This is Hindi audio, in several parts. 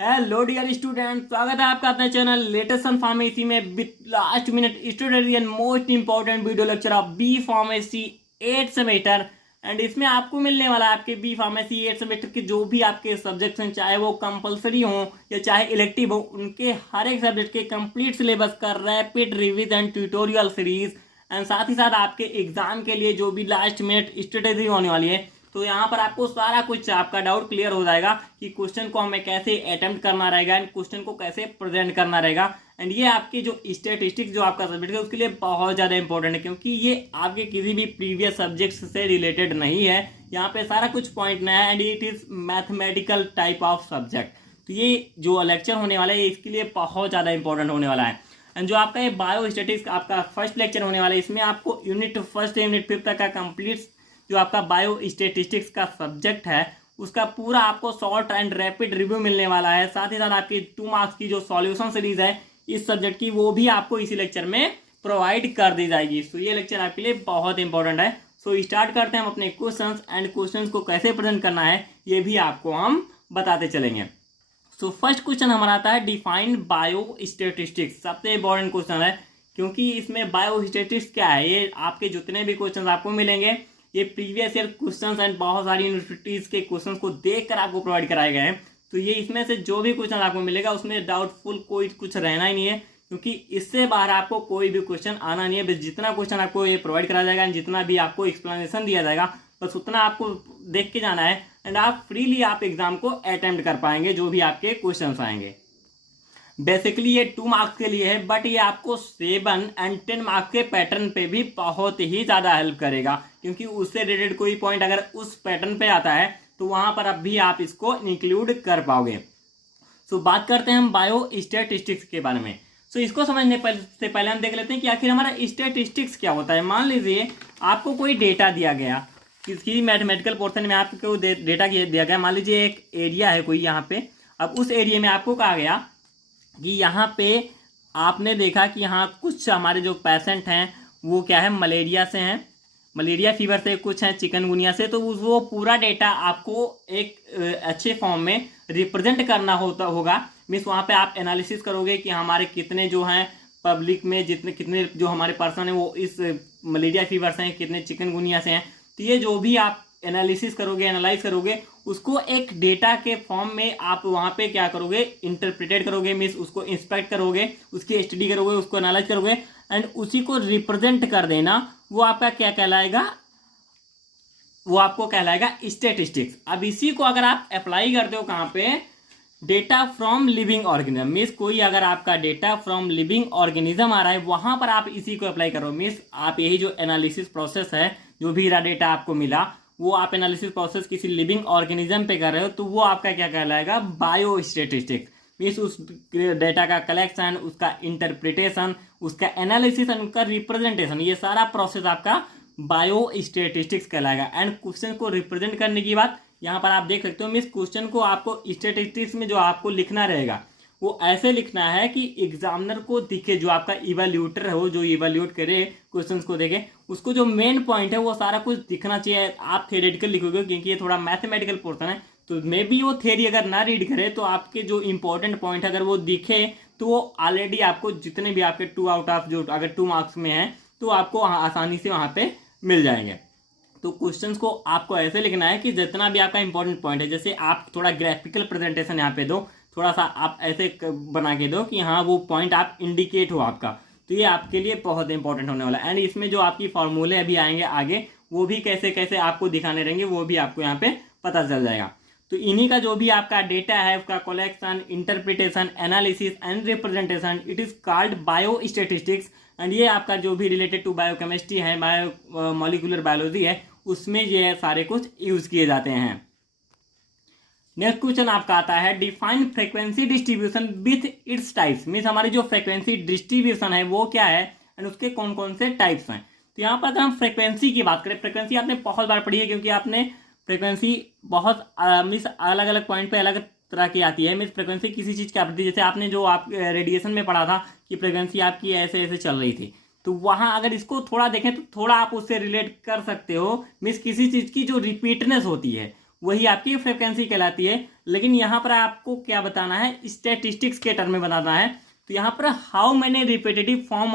हेलो डियर स्टूडेंट, स्वागत है आपका अपने चैनल लेटेस्ट फार्मेसी में with last minute student and most important video lecture of B pharmacy 8 semester. And इसमें आपको मिलने वाला है आपके बी फार्मेसी 8 सेमेस्टर के जो भी आपके सब्जेक्ट्स हैं, चाहे वो कंपलसरी हो या चाहे इलेक्टिव हो, उनके हर एक सब्जेक्ट के कंप्लीट सिलेबस का rapid revision and tutorial series. And साथ ही साथ आपके एग्जाम के लिए जो भी लास्ट मिनट स्ट्रेटेजी होने वाली है, तो यहाँ पर आपको सारा कुछ आपका डाउट क्लियर हो जाएगा कि क्वेश्चन को हमें कैसे अटेम्प्ट करना रहेगा एंड क्वेश्चन को कैसे प्रेजेंट करना रहेगा। एंड ये आपकी जो स्टैटिस्टिक्स जो आपका सब्जेक्ट है उसके लिए बहुत ज़्यादा इंपॉर्टेंट है, क्योंकि ये आपके किसी भी प्रीवियस सब्जेक्ट्स से रिलेटेड नहीं है। यहाँ पे सारा कुछ पॉइंट नया है and it is mathematical type of subject. तो ये जो लेक्चर होने वाला है इसके लिए बहुत ज़्यादा इंपॉर्टेंट होने वाला है। एंड जो आपका ये बायोस्टैटिक्स आपका फर्स्ट लेक्चर होने वाला है, इसमें आपको यूनिट फर्स्ट यूनिट फिफ्थ तक का कंप्लीट जो आपका बायो स्टैटिस्टिक्स का सब्जेक्ट है उसका पूरा आपको शॉर्ट एंड रैपिड रिव्यू मिलने वाला है। साथ ही साथ आपकी 2 मार्क्स की जो सॉल्यूशन सीरीज है इस सब्जेक्ट की, वो भी आपको इसी लेक्चर में प्रोवाइड कर दी जाएगी। सो ये लेक्चर आपके लिए बहुत इंपॉर्टेंट है। सो स्टार्ट करते हैं हम अपने क्वेश्चंस एंड क्वेश्चंस को कैसे प्रेजेंट करना है ये भी आपको हम बताते चलेंगे। सो फर्स्ट क्वेश्चन हमारा आता है डिफाइंड बायो स्टैटिस्टिक्स। सबसे इंपॉर्टेंट क्वेश्चन है, क्योंकि इसमें बायो स्टैटिस्टिक्स क्या है, ये आपके जितने भी क्वेश्चन आपको मिलेंगे ये प्रीवियस ईयर क्वेश्चंस एंड बहुत सारी यूनिवर्सिटीज़ के क्वेश्चंस को देखकर आपको प्रोवाइड कराए गए हैं। तो ये इसमें से जो भी क्वेश्चन आपको मिलेगा उसमें डाउटफुल कोई कुछ रहना ही नहीं है, क्योंकि इससे बाहर आपको कोई भी क्वेश्चन आना नहीं है। बस जितना क्वेश्चन आपको ये प्रोवाइड कराया जाएगा एंड जितना भी आपको एक्सप्लेनेशन दिया जाएगा बस उतना आपको देख के जाना है एंड आप फ्रीली आप एग्जाम को अटेम्प्ट कर पाएंगे जो भी आपके क्वेश्चन आएंगे। बेसिकली ये 2 मार्क्स के लिए है, बट ये आपको 7 एंड 10 मार्क्स के पैटर्न पे भी बहुत ही ज़्यादा हेल्प करेगा, क्योंकि उससे रिलेटेड कोई पॉइंट अगर उस पैटर्न पे आता है तो वहाँ पर अब भी आप इसको इंक्लूड कर पाओगे। सो बात करते हैं हम बायो स्टैटिस्टिक्स के बारे में। सो इसको समझने से पहले हम देख लेते हैं कि आखिर हमारा स्टैटिस्टिक्स क्या होता है। मान लीजिए आपको कोई डेटा दिया गया, किसी मैथमेटिकल पोर्शन में आपको डेटा दिया गया। मान लीजिए एक एरिया है कोई यहाँ पे, अब उस एरिया में आपको कहा गया कि यहाँ पे आपने देखा कि यहाँ कुछ हमारे जो पेशेंट हैं वो क्या है, मलेरिया से हैं, मलेरिया फीवर से, कुछ हैं चिकनगुनिया से। तो वो पूरा डेटा आपको एक अच्छे फॉर्म में रिप्रेजेंट करना होगा। मीन्स वहाँ पे आप एनालिसिस करोगे कि हमारे कितने जो हैं पब्लिक में कितने जो हमारे पर्सन हैं वो इस मलेरिया फीवर से हैं, कितने चिकनगुनिया से हैं। तो ये जो भी आप एनालिसिस करोगे, एनालाइज करोगे, उसको एक डेटा के फॉर्म में आप वहाँ पे क्या करोगे, इंटरप्रिटेट करोगे। मीन्स उसको इंस्पेक्ट करोगे, उसकी स्टडी करोगे, उसको एनालाइज करोगे एंड उसी को रिप्रेजेंट कर देना। वो आपका क्या कहलाएगा, वो आपको कहलाएगा स्टैटिस्टिक्स। अब इसी को अगर आप अप्लाई करते हो कहाँ पे, data from living organism. Means कोई अगर आपका डेटा फ्रॉम लिविंग ऑर्गेनिज्म आ रहा है वहाँ पर आप इसी को अप्लाई करो। मीन्स आप यही जो एनालिसिस प्रोसेस है, जो भी डेटा आपको मिला वो आप एनालिसिस प्रोसेस किसी लिविंग ऑर्गेनिज्म पे कर रहे हो, तो वो आपका क्या कहलाएगा, बायो स्टैटिस्टिक्स। मीन्स उस डेटा का कलेक्शन, उसका इंटरप्रिटेशन, उसका एनालिसिस एंड उसका रिप्रेजेंटेशन, ये सारा प्रोसेस आपका बायो स्टैटिस्टिक्स कहलाएगा। एंड क्वेश्चन को रिप्रेजेंट करने की बात यहाँ पर आप देख सकते हो। मीन्स क्वेश्चन को आपको स्टैटिस्टिक्स में जो आपको लिखना रहेगा वो ऐसे लिखना है कि एग्जामिनर को दिखे, जो आपका इवैल्यूएटर हो जो इवैल्यूएट करे क्वेश्चंस को देखे, उसको जो मेन पॉइंट है वो सारा कुछ दिखना चाहिए। आप थ्योरेटिकल लिखोगे क्योंकि ये थोड़ा मैथमेटिकल पोर्शन है, तो मे बी वो थ्योरी अगर ना रीड करे तो आपके जो इंपॉर्टेंट पॉइंट अगर वो दिखे तो वो ऑलरेडी आपको जितने भी आपके 2 आउट ऑफ जो अगर 2 मार्क्स में है तो आपको आसानी से वहाँ पे मिल जाएंगे। तो क्वेश्चंस को आपको ऐसे लिखना है कि जितना भी आपका इंपॉर्टेंट पॉइंट है, जैसे आप थोड़ा ग्राफिकल प्रेजेंटेशन यहाँ पे दो, थोड़ा सा आप ऐसे बना के दो कि हाँ वो पॉइंट आप इंडिकेट हो आपका, तो ये आपके लिए बहुत इंपॉर्टेंट होने वाला है। एंड इसमें जो आपकी फॉर्मूले अभी आएंगे आगे वो भी कैसे कैसे आपको दिखाने रहेंगे वो भी आपको यहाँ पे पता चल जाएगा। तो इन्हीं का जो भी आपका डेटा है उसका collection, interpretation, analysis and representation, it is called bio statistics. And ये आपका जो भी रिलेटेड टू बायोकेमिस्ट्री है, बायो मॉलिक्यूलर बायोलॉजी है, उसमें ये सारे कुछ यूज किए जाते हैं। नेक्स्ट क्वेश्चन आपका आता है define frequency distribution with its types. Means हमारी जो फ्रीक्वेंसी डिस्ट्रीब्यूशन है वो क्या है एंड उसके कौन कौन से टाइप्स हैं। तो यहाँ पर अगर हम फ्रीक्वेंसी की बात करें, फ्रीक्वेंसी आपने बहुत बार पढ़ी है क्योंकि आपने फ्रीक्वेंसी बहुत मीन्स अलग अलग पॉइंट पे अलग तरह की आती है। मीन्स फ्रीक्वेंसी किसी चीज़ की आती है, जैसे आपने जो आप रेडिएशन में पढ़ा था कि फ्रीक्वेंसी आपकी ऐसे ऐसे चल रही थी, तो वहाँ अगर इसको थोड़ा देखें तो थोड़ा आप उससे रिलेट कर सकते हो। मीन्स किसी चीज़ की जो रिपीटनेस होती है वही आपकी फ्रिक्वेंसी कहलाती है। लेकिन यहाँ पर आपको क्या बताना है, स्टैटिस्टिक्स के टर्म में बताना है। तो यहाँ पर how many repetitive form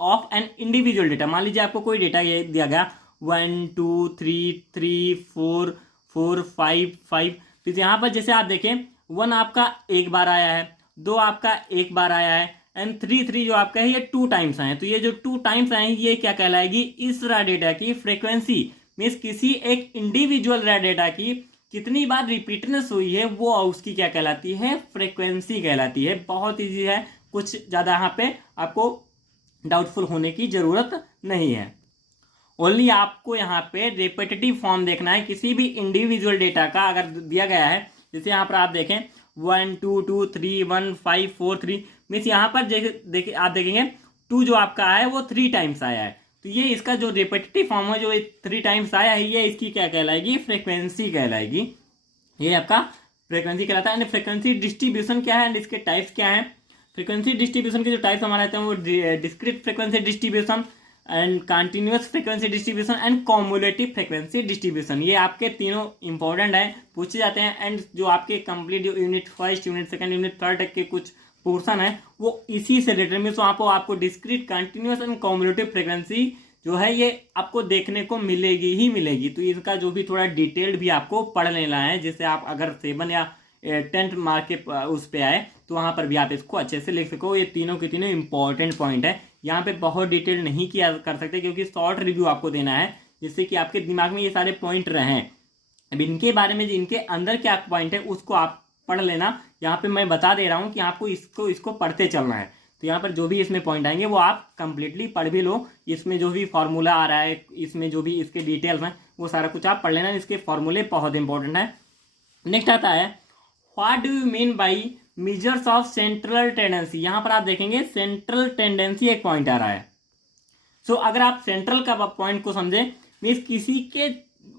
of N individual data, मान लीजिए आपको कोई डेटा दिया गया 1 2 3 3 4 4 5 5, फिर यहाँ पर जैसे आप देखें 1 आपका एक बार आया है, 2 आपका एक बार आया है, एंड 3 जो आपका है ये 2 टाइम्स आए हैं। तो ये जो 2 टाइम्स आए हैं ये क्या कहलाएगी, इस रा डेटा की फ्रीक्वेंसी। मीन्स किसी एक इंडिविजुअल रा डेटा की कितनी बार रिपीटनेस हुई है वो उसकी क्या कहलाती है, फ्रीक्वेंसी कहलाती है। बहुत ईजी है, कुछ ज़्यादा यहाँ पे आपको डाउटफुल होने की ज़रूरत नहीं है। ओनली आपको यहाँ पे रिपीटेटिव फॉर्म देखना है किसी भी इंडिविजुअल डेटा का। अगर दिया गया है जैसे यहाँ पर आप देखें 1 2 2 3 1 5 4 3, मीन्स यहाँ पर आप देखेंगे 2 जो आपका आया है वो 3 टाइम्स आया है। तो ये इसका जो रिपीटेटिव फॉर्म है जो 3 टाइम्स आया है ये इसकी क्या कहलाएगी, फ्रीक्वेंसी कहलाएगी। ये आपका फ्रीक्वेंसी कहलाता है। एंड फ्रीक्वेंसी डिस्ट्रीब्यूशन क्या है एंड इसके टाइप्स क्या है। फ्रीक्वेंसी डिस्ट्रीब्यूशन के जो टाइप्स हमारे आते हैं वो discrete frequency distribution and continuous frequency distribution and cumulative frequency distribution. ये आपके तीनों इंपॉर्टेंट है, पूछे जाते हैं। एंड जो आपके कंप्लीट जो unit first, unit second, unit third तक के कुछ पोर्शन है वो इसी से रिलेटेड में। तो आपको discrete, continuous and cumulative frequency जो है ये आपको देखने को मिलेगी ही मिलेगी। तो इसका जो भी थोड़ा डिटेल्ड भी आपको पढ़ लेना है, जिससे आप अगर 7 या 10th मार्क के उस पे आए तो वहाँ पर भी आप इसको अच्छे से लिख सको। ये तीनों के तीनों इंपॉर्टेंट पॉइंट है। यहाँ पे बहुत डिटेल नहीं किया कर सकते क्योंकि शॉर्ट रिव्यू आपको देना है जिससे कि आपके दिमाग में ये सारे पॉइंट रहें। अब इनके बारे में इनके अंदर क्या पॉइंट है उसको आप पढ़ लेना। यहाँ पे मैं बता दे रहा हूँ कि आपको इसको पढ़ते चलना है। तो यहाँ पर जो भी इसमें पॉइंट आएंगे वो आप कंप्लीटली पढ़ भी लो। इसमें जो भी फार्मूला आ रहा है, इसमें जो भी इसके डिटेल्स हैं वो सारा कुछ आप पढ़ लेना। इसके फॉर्मूले बहुत इंपॉर्टेंट है। नेक्स्ट आता है what do you mean by measures of central tendency. यहाँ पर आप देखेंगे सेंट्रल टेंडेंसी एक पॉइंट आ रहा है। सो अगर आप सेंट्रल का पॉइंट को समझें, मीन्स किसी के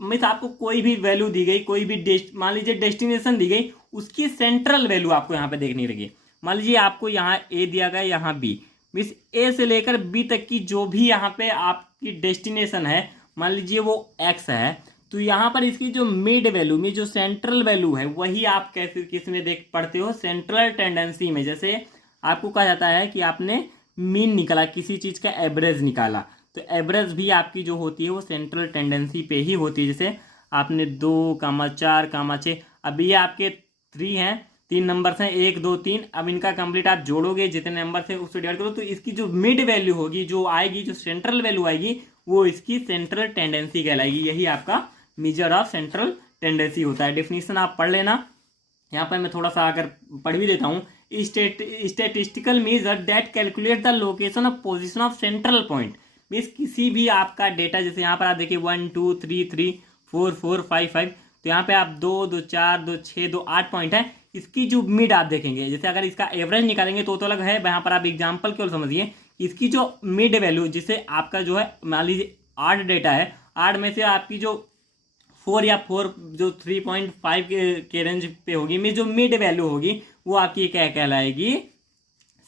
मीन्स आपको कोई भी वैल्यू दी गई, कोई भी मान लीजिए डेस्टिनेशन दी गई, उसकी सेंट्रल वैल्यू आपको यहाँ पे देखनी लगी। मान लीजिए आपको यहाँ ए दिया गया, यहाँ बी, मीन्स ए से लेकर बी तक की जो भी यहाँ पे आपकी डेस्टिनेशन है, मान लीजिए वो एक्स है, तो यहाँ पर इसकी जो मिड वैल्यू में जो सेंट्रल वैल्यू है वही आप कैसे किस में देख पढ़ते हो, सेंट्रल टेंडेंसी में। जैसे आपको कहा जाता है कि आपने मीन निकाला, किसी चीज़ का एवरेज निकाला, तो एवरेज भी आपकी जो होती है वो सेंट्रल टेंडेंसी पे ही होती है। जैसे आपने 2, 4, 6, अब ये आपके 3 हैं, 3 नंबर्स हैं, 1 2 3। अब इनका कंप्लीट आप जोड़ोगे, जितने नंबर से उससे डिवाइड करो, तो इसकी जो मिड वैल्यू होगी, जो आएगी, जो सेंट्रल वैल्यू आएगी, वो इसकी सेंट्रल टेंडेंसी कहलाएगी। यही आपका मेजर ऑफ सेंट्रल टेंडेंसी होता है। डेफिनेशन आप पढ़ लेना। यहाँ पर मैं थोड़ा सा अगर पढ़ भी देता हूँ, statistical measure that calculate the location of position of central point. Means किसी भी आपका डेटा, जैसे यहाँ पर आप देखिए 1 2 3 3 4 4 5 5, तो यहाँ पे आप 2 2 4 2 6 2 8 पॉइंट है। इसकी जो मिड आप देखेंगे, जैसे अगर इसका एवरेज निकालेंगे तो अलग है, यहाँ पर आप एग्जाम्पल केवल समझिए। इसकी जो मिड वैल्यू, जिसे आपका जो है मान लीजिए 8 डेटा है, 8 में से आपकी जो 4 या 4 जो 3.5 के रेंज पे होगी, में जो मिड वैल्यू होगी वो आपकी क्या कहलाएगी,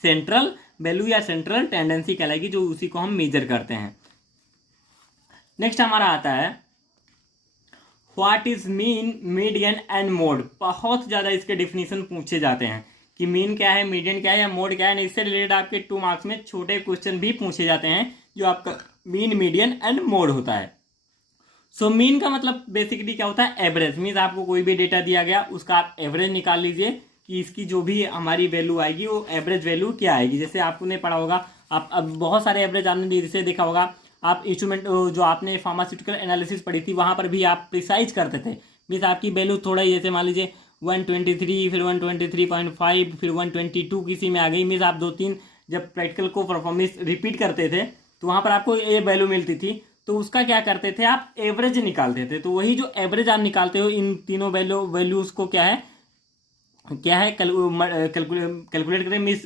सेंट्रल वैल्यू या सेंट्रल टेंडेंसी कहलाएगी, जो उसी को हम मेजर करते हैं। नेक्स्ट हमारा आता है what is mean, median and mode. बहुत ज़्यादा इसके डिफिनीशन पूछे जाते हैं कि मीन क्या है, मीडियन क्या है या मोड क्या है। इससे रिलेटेड आपके 2 मार्क्स में छोटे क्वेश्चन भी पूछे जाते हैं जो आपका मीन, मीडियन एंड मोड होता है। सो मीन का मतलब बेसिकली क्या होता है, एवरेज। मीन्स आपको कोई भी डेटा दिया गया, उसका आप एवरेज निकाल लीजिए कि इसकी जो भी हमारी वैल्यू आएगी वो एवरेज वैल्यू क्या आएगी। जैसे आपने पढ़ा होगा, आप अब बहुत सारे एवरेज आपने जैसे देखा होगा, आप इंस्ट्रूमेंट जो आपने फार्मास्यूटिकल एनालिसिस पढ़ी थी वहाँ पर भी आप प्रिसाइज करते थे। मीन्स आपकी वैल्यू थोड़ा ही, जैसे मान लीजिए 123, फिर 123.5, फिर 122 किसी में आ गई। मीन्स आप 2-3 जब प्रैक्टिकल को परफॉर्मेंस रिपीट करते थे तो वहाँ पर आपको ये वैल्यू मिलती थी, तो उसका क्या करते थे, आप एवरेज निकालते थे। तो वही जो एवरेज आप निकालते हो, इन तीनों वैल्यूज को क्या है कैलकुलेट करें, मीन्स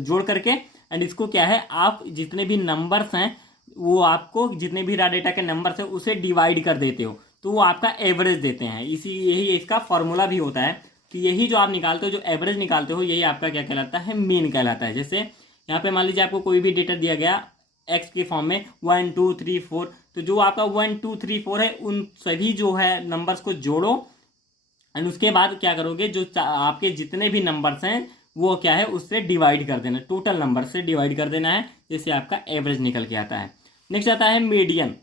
जोड़ करके, एंड इसको क्या है, आप जितने भी नंबर्स हैं वो आपको जितने भी रा डेटा के नंबर्स हैं उसे डिवाइड कर देते हो, तो वो आपका एवरेज देते हैं। यही इसका फॉर्मूला भी होता है कि यही जो आप निकालते हो, जो एवरेज निकालते हो, यही आपका क्या कहलाता है, मीन कहलाता है। जैसे यहाँ पे मान लीजिए आपको कोई भी डेटा दिया गया एक्स के फॉर्म में 1 2 3 4, तो जो आपका 1 2 3 4 है उन सभी जो है नंबर्स को जोड़ो, एंड उसके बाद क्या करोगे, जो आपके जितने भी नंबर्स हैं वो क्या है उससे डिवाइड कर देना, टोटल नंबर से डिवाइड कर देना है, जैसे आपका एवरेज निकल के आता है। नेक्स्ट आता है median.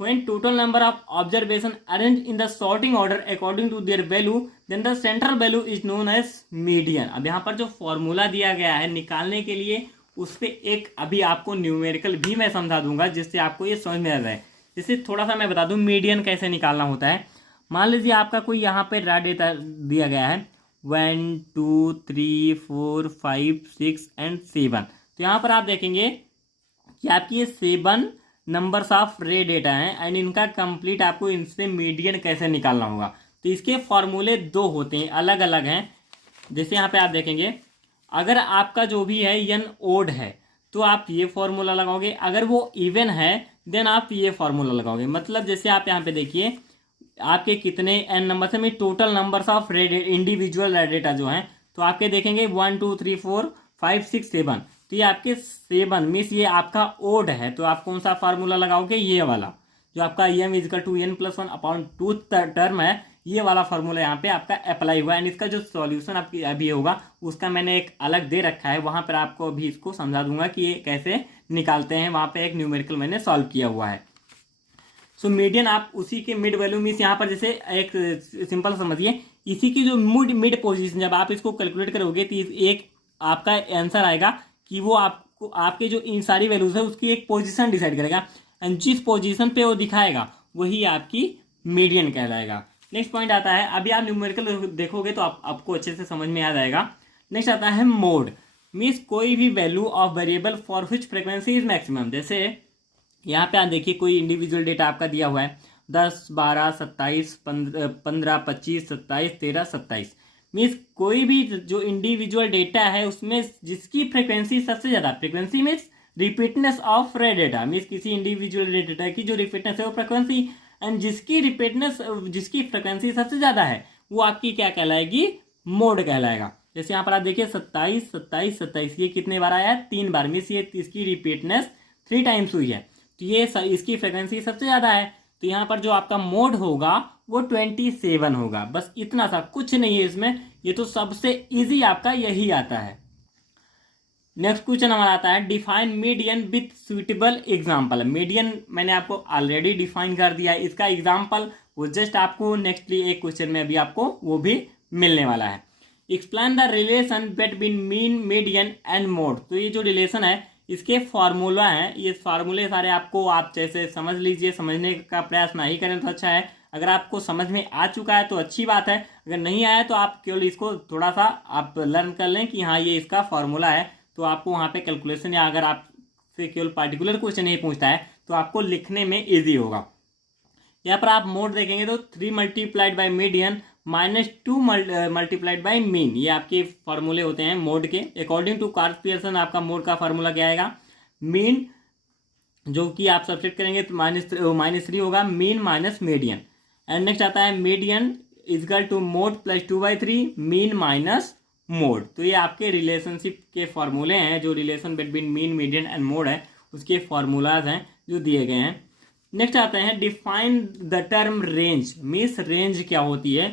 When total number of observation arranged in the sorting order according to their value, then the central value is known as median। अब यहाँ पर जो फॉर्मूला दिया गया है निकालने के लिए, उस पर एक अभी आपको न्यूमेरिकल भी मैं समझा दूंगा जिससे आपको ये समझ में आ जाए। जैसे थोड़ा सा मैं बता दूं मीडियन कैसे निकालना होता है। मान लीजिए आपका कोई यहाँ पे रा डेटा दिया गया है 1 2 3 4 5 6 एंड 7। तो यहाँ पर आप देखेंगे कि आपकी ये 7 नंबर्स ऑफ रे डेटा हैं एंड इनका कंप्लीट आपको इनसे मीडियन कैसे निकालना होगा। तो इसके फॉर्मूले 2 होते हैं, अलग अलग हैं। जैसे यहाँ पे आप देखेंगे अगर आपका जो भी है n ओड है तो आप ये फॉर्मूला लगाओगे, अगर वो इवन है देन आप ये फॉर्मूला लगाओगे। मतलब जैसे आप यहाँ पे देखिए आपके कितने n नंबर से, टोटल नंबर्स ऑफ रे इंडिविजुअल रे डेटा जो हैं, तो आपके देखेंगे 1 2 3 4 5 6 7। तो ये आपके 7 मीन्स ये आपका ओड है, तो आप कौन सा फार्मूला लगाओगे, ये वाला जो आपका m is equal to n+1 upon 2 term है, ये वाला फार्मूला यहाँ पे आपका अप्लाई हुआ। एंड इसका जो सॉल्यूशन आपकी अभी होगा उसका मैंने एक अलग दे रखा है, वहाँ पर आपको अभी इसको समझा दूंगा कि ये कैसे निकालते हैं। वहाँ पे एक न्यूमेरिकल मैंने सॉल्व किया हुआ है। सो मीडियन आप उसी के मिड वैल्यू मीन्स यहाँ पर जैसे एक सिंपल समझिए, इसी की जो मिड पोजीशन जब आप इसको कैलकुलेट करोगे तो एक आपका आंसर आएगा कि वो आपको आपके जो इन सारी वैल्यूज है उसकी एक पोजीशन डिसाइड करेगा एंड जिस पोजीशन पे वो दिखाएगा वही आपकी मीडियन कहलाएगा। नेक्स्ट पॉइंट आता है, अभी आप न्यूमेरिकल देखोगे तो आपको अच्छे से समझ में आ जाएगा। नेक्स्ट आता है मोड, मीन्स कोई भी value of variable for which frequency is maximum. जैसे यहाँ पे आप देखिए कोई इंडिविजुअल डेटा आपका दिया हुआ है 10 12 27 15 25 27 13 27। मीन्स कोई भी जो इंडिविजुअल डेटा है उसमें जिसकी फ्रीक्वेंसी सबसे ज़्यादा, frequency means repeatedness of raw data, means किसी इंडिविजुअल डेटा की जो रिपीटनेस है वो फ्रीक्वेंसी, एंड जिसकी रिपीटनेस जिसकी फ्रीक्वेंसी सबसे ज़्यादा है वो आपकी क्या कहलाएगी, मोड कहलाएगा। जैसे यहाँ पर आप देखिए 27 27 27 ये कितने बार आया है, 3 बार, मीन्स ये इसकी रिपीटनेस 3 टाइम्स हुई है, तो ये इसकी फ्रीक्वेंसी सबसे ज़्यादा है। तो यहाँ पर जो आपका मोड होगा वो 27 होगा। बस इतना सा, कुछ नहीं है इसमें, ये तो सबसे इजी आपका यही आता है। नेक्स्ट क्वेश्चन हमारा आता है define median with suitable example. Median मैंने आपको ऑलरेडी डिफाइन कर दिया है, इसका एग्जाम्पल वो जस्ट आपको नेक्स्ट एक क्वेश्चन में अभी आपको वो भी मिलने वाला है। Explain the relation between mean median and mode. तो ये जो रिलेशन है इसके फार्मूला हैं, ये फार्मूले सारे आपको आप जैसे समझ लीजिए, समझने का प्रयास नहीं करें तो अच्छा है। अगर आपको समझ में आ चुका है तो अच्छी बात है, अगर नहीं आया तो आप केवल इसको थोड़ा सा आप लर्न कर लें कि हाँ ये इसका फार्मूला है, तो आपको वहाँ पे कैलकुलेशन या अगर आपसे केवल पार्टिकुलर क्वेश्चन नहीं पूछता है तो आपको लिखने में ईजी होगा। यहाँ पर आप मोड देखेंगे तो 3 multiplied by median -2 multiplied by mean, ये आपके फॉर्मूले होते हैं मोड के। अकॉर्डिंग टू कार्ल पियर्सन आपका मोड का फार्मूला क्या आएगा, मीन जो कि आप सब्सट्रैक्ट करेंगे तो -3 होगा, mean minus median. And next आता है median is equal to mode +2/3 mean minus mode. तो ये आपके रिलेशनशिप के फॉर्मूले हैं, जो relation between mean median and mode है उसके फॉर्मूलाज हैं जो दिए गए हैं। नेक्स्ट आते हैं define the term range, means range क्या होती है।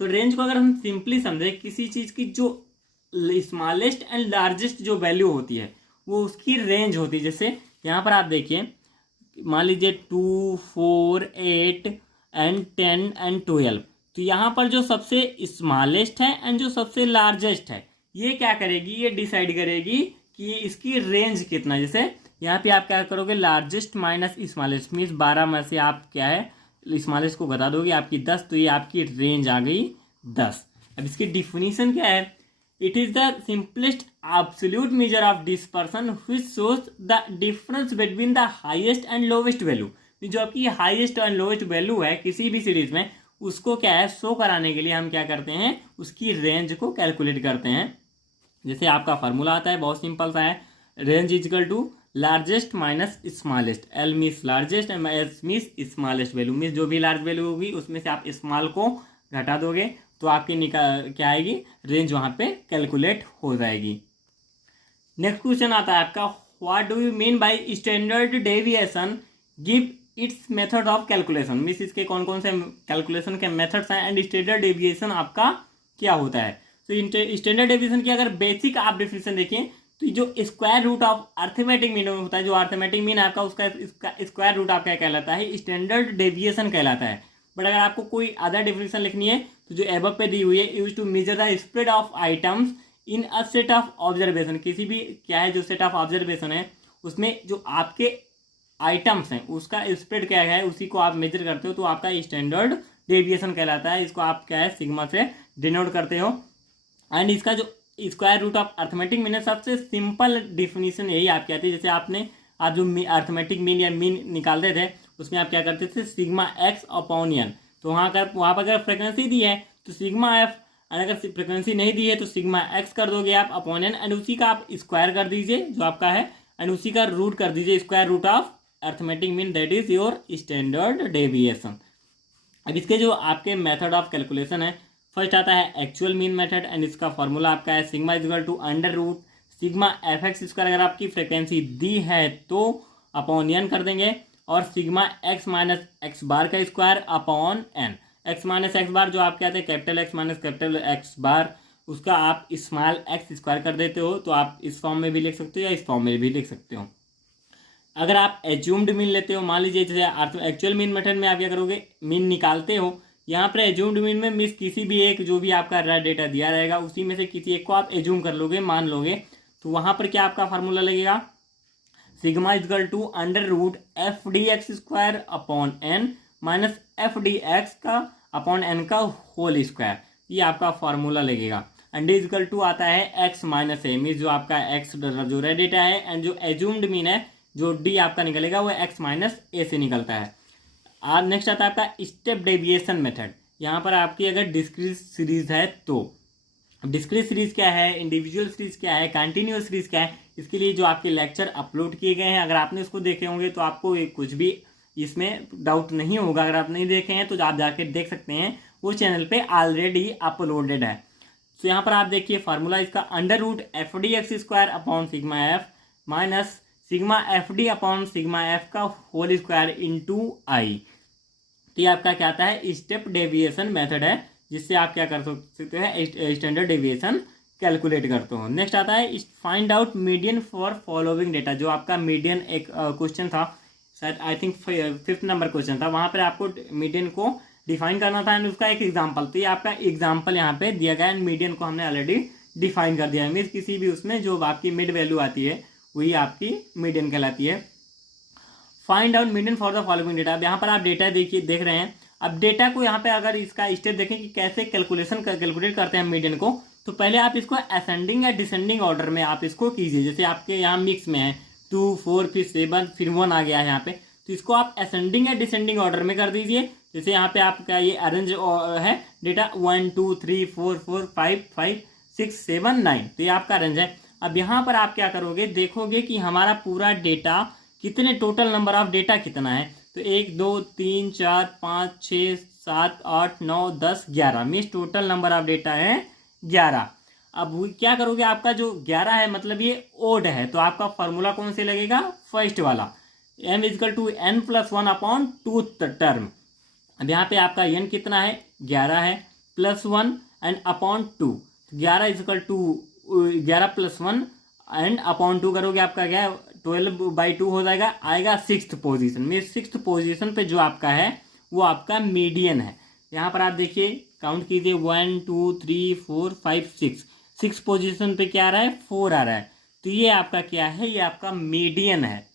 तो रेंज को अगर हम सिंपली समझें, किसी चीज़ की जो स्मॉलेस्ट एंड लार्जेस्ट जो वैल्यू होती है वो उसकी रेंज होती है। जैसे यहाँ पर आप देखिए मान लीजिए 2 4 8 एंड 10 एंड 12, तो यहाँ पर जो सबसे स्मॉलेस्ट है एंड जो सबसे लार्जेस्ट है ये क्या करेगी, ये डिसाइड करेगी कि इसकी रेंज कितना है। जैसे यहाँ पे आप क्या करोगे, लार्जेस्ट माइनस स्मॉलेस्ट, मीन्स 12 में से आप क्या है स्मॉलेस्ट को घटा दोगे आपकी 10, तो ये आपकी रेंज आ गई 10। अब इसकी डिफिनीशन क्या है, it is the simplest absolute measure of dispersion which shows the difference between the highest and lowest value. जो आपकी हाईएस्ट एंड लोवेस्ट वैल्यू है किसी भी सीरीज में, उसको क्या है शो कराने के लिए हम क्या करते हैं, उसकी रेंज को कैलकुलेट करते हैं। जैसे आपका फार्मूला आता है बहुत सिंपल सा है, range is equal to largest minus smallest, L means largest and S means smallest value, means जो भी लार्ज वैल्यू होगी उसमें से आप स्मॉल को घटा दोगे तो आपकी क्या आएगी, रेंज वहाँ पे कैलकुलेट हो जाएगी। नेक्स्ट क्वेश्चन आता है आपका what do you mean by standard deviation, give its method of calculation, means इसके कौन कौन से कैलकुलेशन के मेथड्स हैं, एंड स्टैंडर्ड डेविएशन आपका क्या होता है। तो स्टैंडर्ड डेविएशन की अगर बेसिक आप डेफिनेशन देखें तो जो square root of arithmetic mean होता है, जो अर्थमेटिक मीन आपका उसका स्क्वायर रूट आपका कहलाता है, स्टैंडर्ड डेविएशन कहलाता है। बट अगर आपको कोई अदर डेफिनेशन लिखनी है तो जो एबव पे दी हुई है, use to measure the spread of items in a set of observation, किसी भी क्या है जो सेट ऑफ ऑब्जर्वेशन है उसमें जो आपके आइटम्स हैं उसका स्प्रेड क्या है उसी को आप मेजर करते हो तो आपका स्टैंडर्ड डेविएशन कहलाता है। इसको आप क्या है सिग्मा से डिनोट करते हो। एंड इसका जो square root of arithmetic mean है, सबसे सिंपल डिफिनीशन यही आपकी आती है। जैसे आपने आप जो अर्थमेटिक मीन या मीन निकालते थे उसमें आप क्या करते थे सिग्मा एक्स अपॉन एन, तो वहाँ पर अगर फ्रिक्वेंसी दी है तो सिग्मा एफ, अगर फ्रिक्वेंसी नहीं दी है तो सिग्मा एक्स कर दोगे आप अपॉन एन, एंड उसी का आप स्क्वायर कर दीजिए जो आपका है, एंड उसी का रूट कर दीजिए square root of arithmetic mean, that is your standard deviation. अब इसके जो आपके मेथड ऑफ कैलकुलेशन है, फर्स्ट आता है एक्चुअल मीन मेथड, एंड इसका फॉर्मूला आपका है sigma is equal to under root sigma F X square, अगर आपकी फ्रिक्वेंसी दी है तो अपॉन एन कर देंगे, और sigma X minus X bar का square upon N. X minus X bar जो आपके आते हैं capital X minus capital X bar, उसका आप स्मॉल एक्स स्क्वायर कर देते हो, तो आप इस फॉर्म में भी लिख सकते हो या इस फॉर्म में भी लिख सकते हो। अगर आप एज्यूम्ड मीन लेते हो, मान लीजिए जैसे एक्चुअल मीन मेथड में आप क्या करोगे मीन निकालते हो, यहाँ पर एज्यूम्ड मीन में मीन्स किसी भी एक जो भी आपका डेटा दिया रहेगा उसी में से किसी एक को आप एज्यूम कर लोगे, मान लोगे, तो वहाँ पर क्या आपका फार्मूला लगेगा sigma is equal to under root F D X square upon N minus F D X का अपॉन एन का होल स्क्वायर, ये आपका फार्मूला लगेगा। एंड डी इजकल टू आता है एक्स माइनस ए, मीन्स जो आपका एक्स जो रे डेटा है, एंड जो एज्यूम्ड मीन है जो डी आपका निकलेगा वो एक्स माइनस ए से निकलता है। और नेक्स्ट आता है आपका स्टेप डेविएशन मेथड। यहाँ पर आपकी अगर डिस्क्रीट सीरीज है तो डिस्क्रीट सीरीज क्या है, इंडिविजुअल सीरीज क्या है, कंटिन्यूअस सीरीज क्या है, इसके लिए जो आपके लेक्चर अपलोड किए गए हैं, अगर आपने उसको देखे होंगे तो आपको कुछ भी इसमें डाउट नहीं होगा। अगर आप नहीं देखे हैं तो आप जाके देख सकते हैं, वो चैनल पे ऑलरेडी अपलोडेड है। तो यहाँ पर आप देखिए फार्मूला इसका under root F D X square upon sigma F minus sigma F D upon sigma F का होल स्क्वायर इंटू आई। तो ये आपका क्या आता है स्टेप डेविएशन मेथड है, जिससे आप क्या कर सकते हैं स्टैंडर्ड डेविएशन कैलकुलेट करते हो। नेक्स्ट आता है find out median for following data. जो आपका मीडियन एक क्वेश्चन था, शायद I think 5th number question था, वहाँ पर आपको मीडियन को डिफाइन करना था, एंड उसका एक एग्जाम्पल, तो ये आपका एग्जाम्पल यहाँ पे दिया गया, एंड मीडियन को हमने ऑलरेडी डिफाइन कर दिया है। मीन्स किसी भी उसमें जो आपकी मिड वैल्यू आती है वही आपकी मीडियन कहलाती है। Find out median for the following data. अब यहाँ पर आप डेटा देख रहे हैं। अब डेटा को यहाँ पे अगर इसका स्टेप देखें कि कैसे कैलकुलेट करते हैं मीडियन को, तो पहले आप इसको असेंडिंग या डिसेंडिंग ऑर्डर में आप इसको कीजिए। जैसे आपके यहाँ मिक्स में है 2 4 फिर 7 फिर 1 आ गया है यहाँ पे, तो इसको आप असेंडिंग या डिसेंडिंग ऑर्डर में कर दीजिए। जैसे यहाँ पे आपका ये अरेंज है डेटा 1 2 3 4 4 5 5 6 7 9, तो ये आपका अरेंज है। अब यहाँ पर आप क्या करोगे, देखोगे कि हमारा पूरा डेटा कितने, टोटल नंबर ऑफ डेटा कितना है, तो 1 2 3 4 5 6 7 8 9 10 11, means total number of data है 11। अब क्या करोगे, आपका जो 11 है मतलब ये ओड है, तो आपका फॉर्मूला कौन से लगेगा, फर्स्ट वाला m is equal to n plus 1 upon 2 term. अब यहाँ पे आपका n कितना है 11 है plus 1 and upon 2, 11 is equal to 11 plus 1 and upon 2 करोगे, आपका क्या 12/2 हो जाएगा, आएगा 6th पोजीशन में। 6th पोजीशन पे जो आपका है वो आपका मीडियन है। यहाँ पर आप देखिए काउंट कीजिए 1 2 3 4 5 6, 6 पोजीशन पे क्या आ रहा है 4 आ रहा है, तो ये आपका क्या है, ये आपका मीडियन है।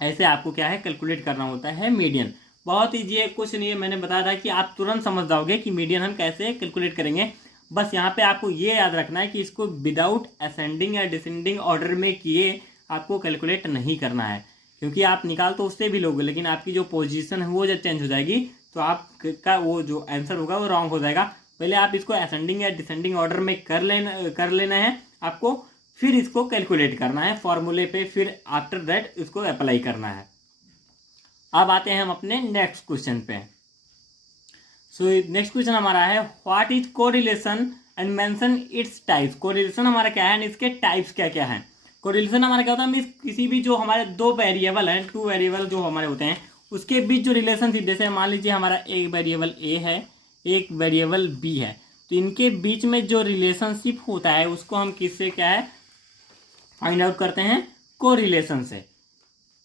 ऐसे आपको क्या है कैलकुलेट करना होता है मीडियन। बहुत ईजी है, कुछ नहीं है, मैंने बताया था कि आप तुरंत समझ जाओगे कि मीडियन हम कैसे कैलकुलेट करेंगे। बस यहाँ पे आपको ये याद रखना है कि इसको विदाउट असेंडिंग या डिसेंडिंग ऑर्डर में किए आपको कैलकुलेट नहीं करना है, क्योंकि आप निकाल तो उससे भी लोगे लेकिन आपकी जो पोजीशन है वो जब चेंज हो जाएगी तो आपका वो जो आंसर होगा वो रॉन्ग हो जाएगा। पहले आप इसको असेंडिंग या डिसेंडिंग ऑर्डर में कर लेना है आपको, फिर इसको कैलकुलेट करना है फॉर्मूले पे, फिर आफ्टर दैट इसको अप्लाई करना है। अब आते हैं हम अपने नेक्स्ट क्वेश्चन पे। सो नेक्स्ट क्वेश्चन हमारा है what is correlation and mention its types. Correlation हमारा क्या है, इसके टाइप्स क्या क्या है। कोरिलेशन हमारा क्या होता है, मीन्स किसी भी जो हमारे 2 वेरिएबल हैं, 2 वेरिएबल जो हमारे होते हैं उसके बीच जो रिलेशनशिप, जैसे मान लीजिए हमारा एक वेरिएबल ए है, एक वेरिएबल बी है, तो इनके बीच में जो रिलेशनशिप होता है उसको हम किससे क्या है फाइंड आउट करते हैं, कोरिलेशन से।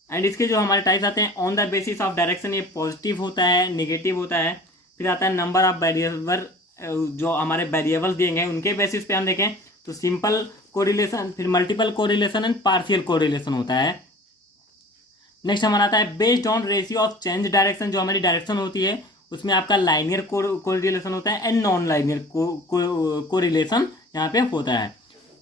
एंड इसके जो हमारे टाइप्स आते हैं, on the basis of direction, ये पॉजिटिव होता है, नेगेटिव होता है। फिर आता है नंबर ऑफ वेरिएबल, जो हमारे वेरिएबल्स दिए गए उनके बेसिस पे हम देखें तो सिंपल कोरिलेशन, फिर multiple correlation and partial correlation होता है। नेक्स्ट हमारा आता है based on ratio of change direction, जो हमारी डायरेक्शन होती है उसमें आपका लाइनियर कोरिलेशन होता है एंड नॉन लाइनियर कोरिलेशन यहाँ पे होता है।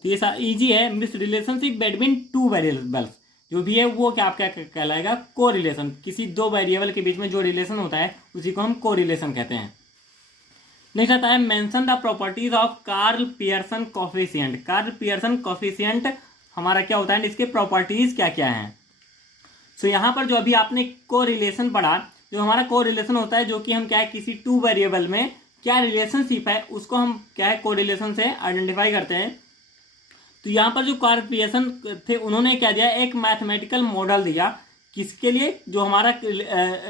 तो ये ईजी है। Miss relationship between two variables जो भी है वो क्या आपका कहलाएगा, कोरिलेशन। किसी दो वेरिएबल के बीच में जो रिलेशन होता है उसी को हम कोरिलेशन कहते हैं। नेक्स्ट आता है mention the properties of Karl Pearson coefficient. Karl Pearson coefficient हमारा क्या होता है, इसके प्रॉपर्टीज क्या क्या हैं। सो यहाँ पर जो अभी आपने कोरिलेशन पढ़ा, जो हमारा कोरिलेशन होता है, जो कि हम क्या है किसी टू वेरिएबल में क्या रिलेशनशिप है उसको हम क्या है कोरिलेशन से आइडेंटिफाई करते हैं। तो यहाँ पर जो कार्ल पियर्सन थे उन्होंने क्या दिया, एक मैथमेटिकल मॉडल दिया किसके लिए, जो हमारा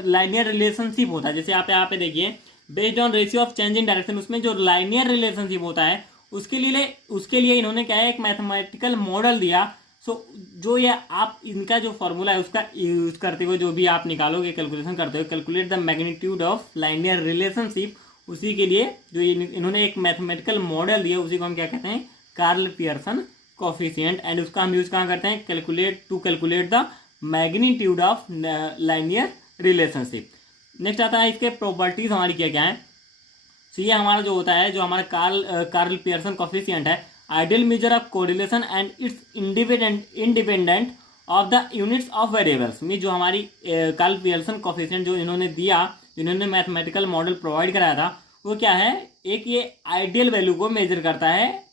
लाइनियर रिलेशनशिप होता है। जैसे यहाँ पे देखिए based on ratio of change in direction, उसमें जो लाइनियर रिलेशनशिप होता है उसके लिए इन्होंने क्या है एक मैथमेटिकल मॉडल दिया। सो जो ये आप इनका जो फॉर्मूला है उसका यूज करते हुए जो भी आप निकालोगे कैलकुलेशन करते हुए, calculate the magnitude of linear relationship, उसी के लिए जो इन्होंने एक मैथमेटिकल मॉडल दिया उसी को हम क्या कहते हैं, कार्ल पियर्सन कोफिशिएंट। एंड उसका हम यूज कहाँ करते हैं, calculate the magnitude of linear relationship. Next आता है इसके प्रॉपर्टीज हमारी क्या क्या है। तो ये हमारा जो होता है, जो हमारा कार्ल पियर्सन कोफिशिएंट है, ideal measure of correlation and it's independent of the units of variables में। जो हमारी कार्ल पियर्सन कोफिशिएंट जो इन्होंने दिया, जिन्होंने मैथमेटिकल मॉडल प्रोवाइड कराया था, वो क्या है, एक ये आइडियल वैल्यू को मेजर करता है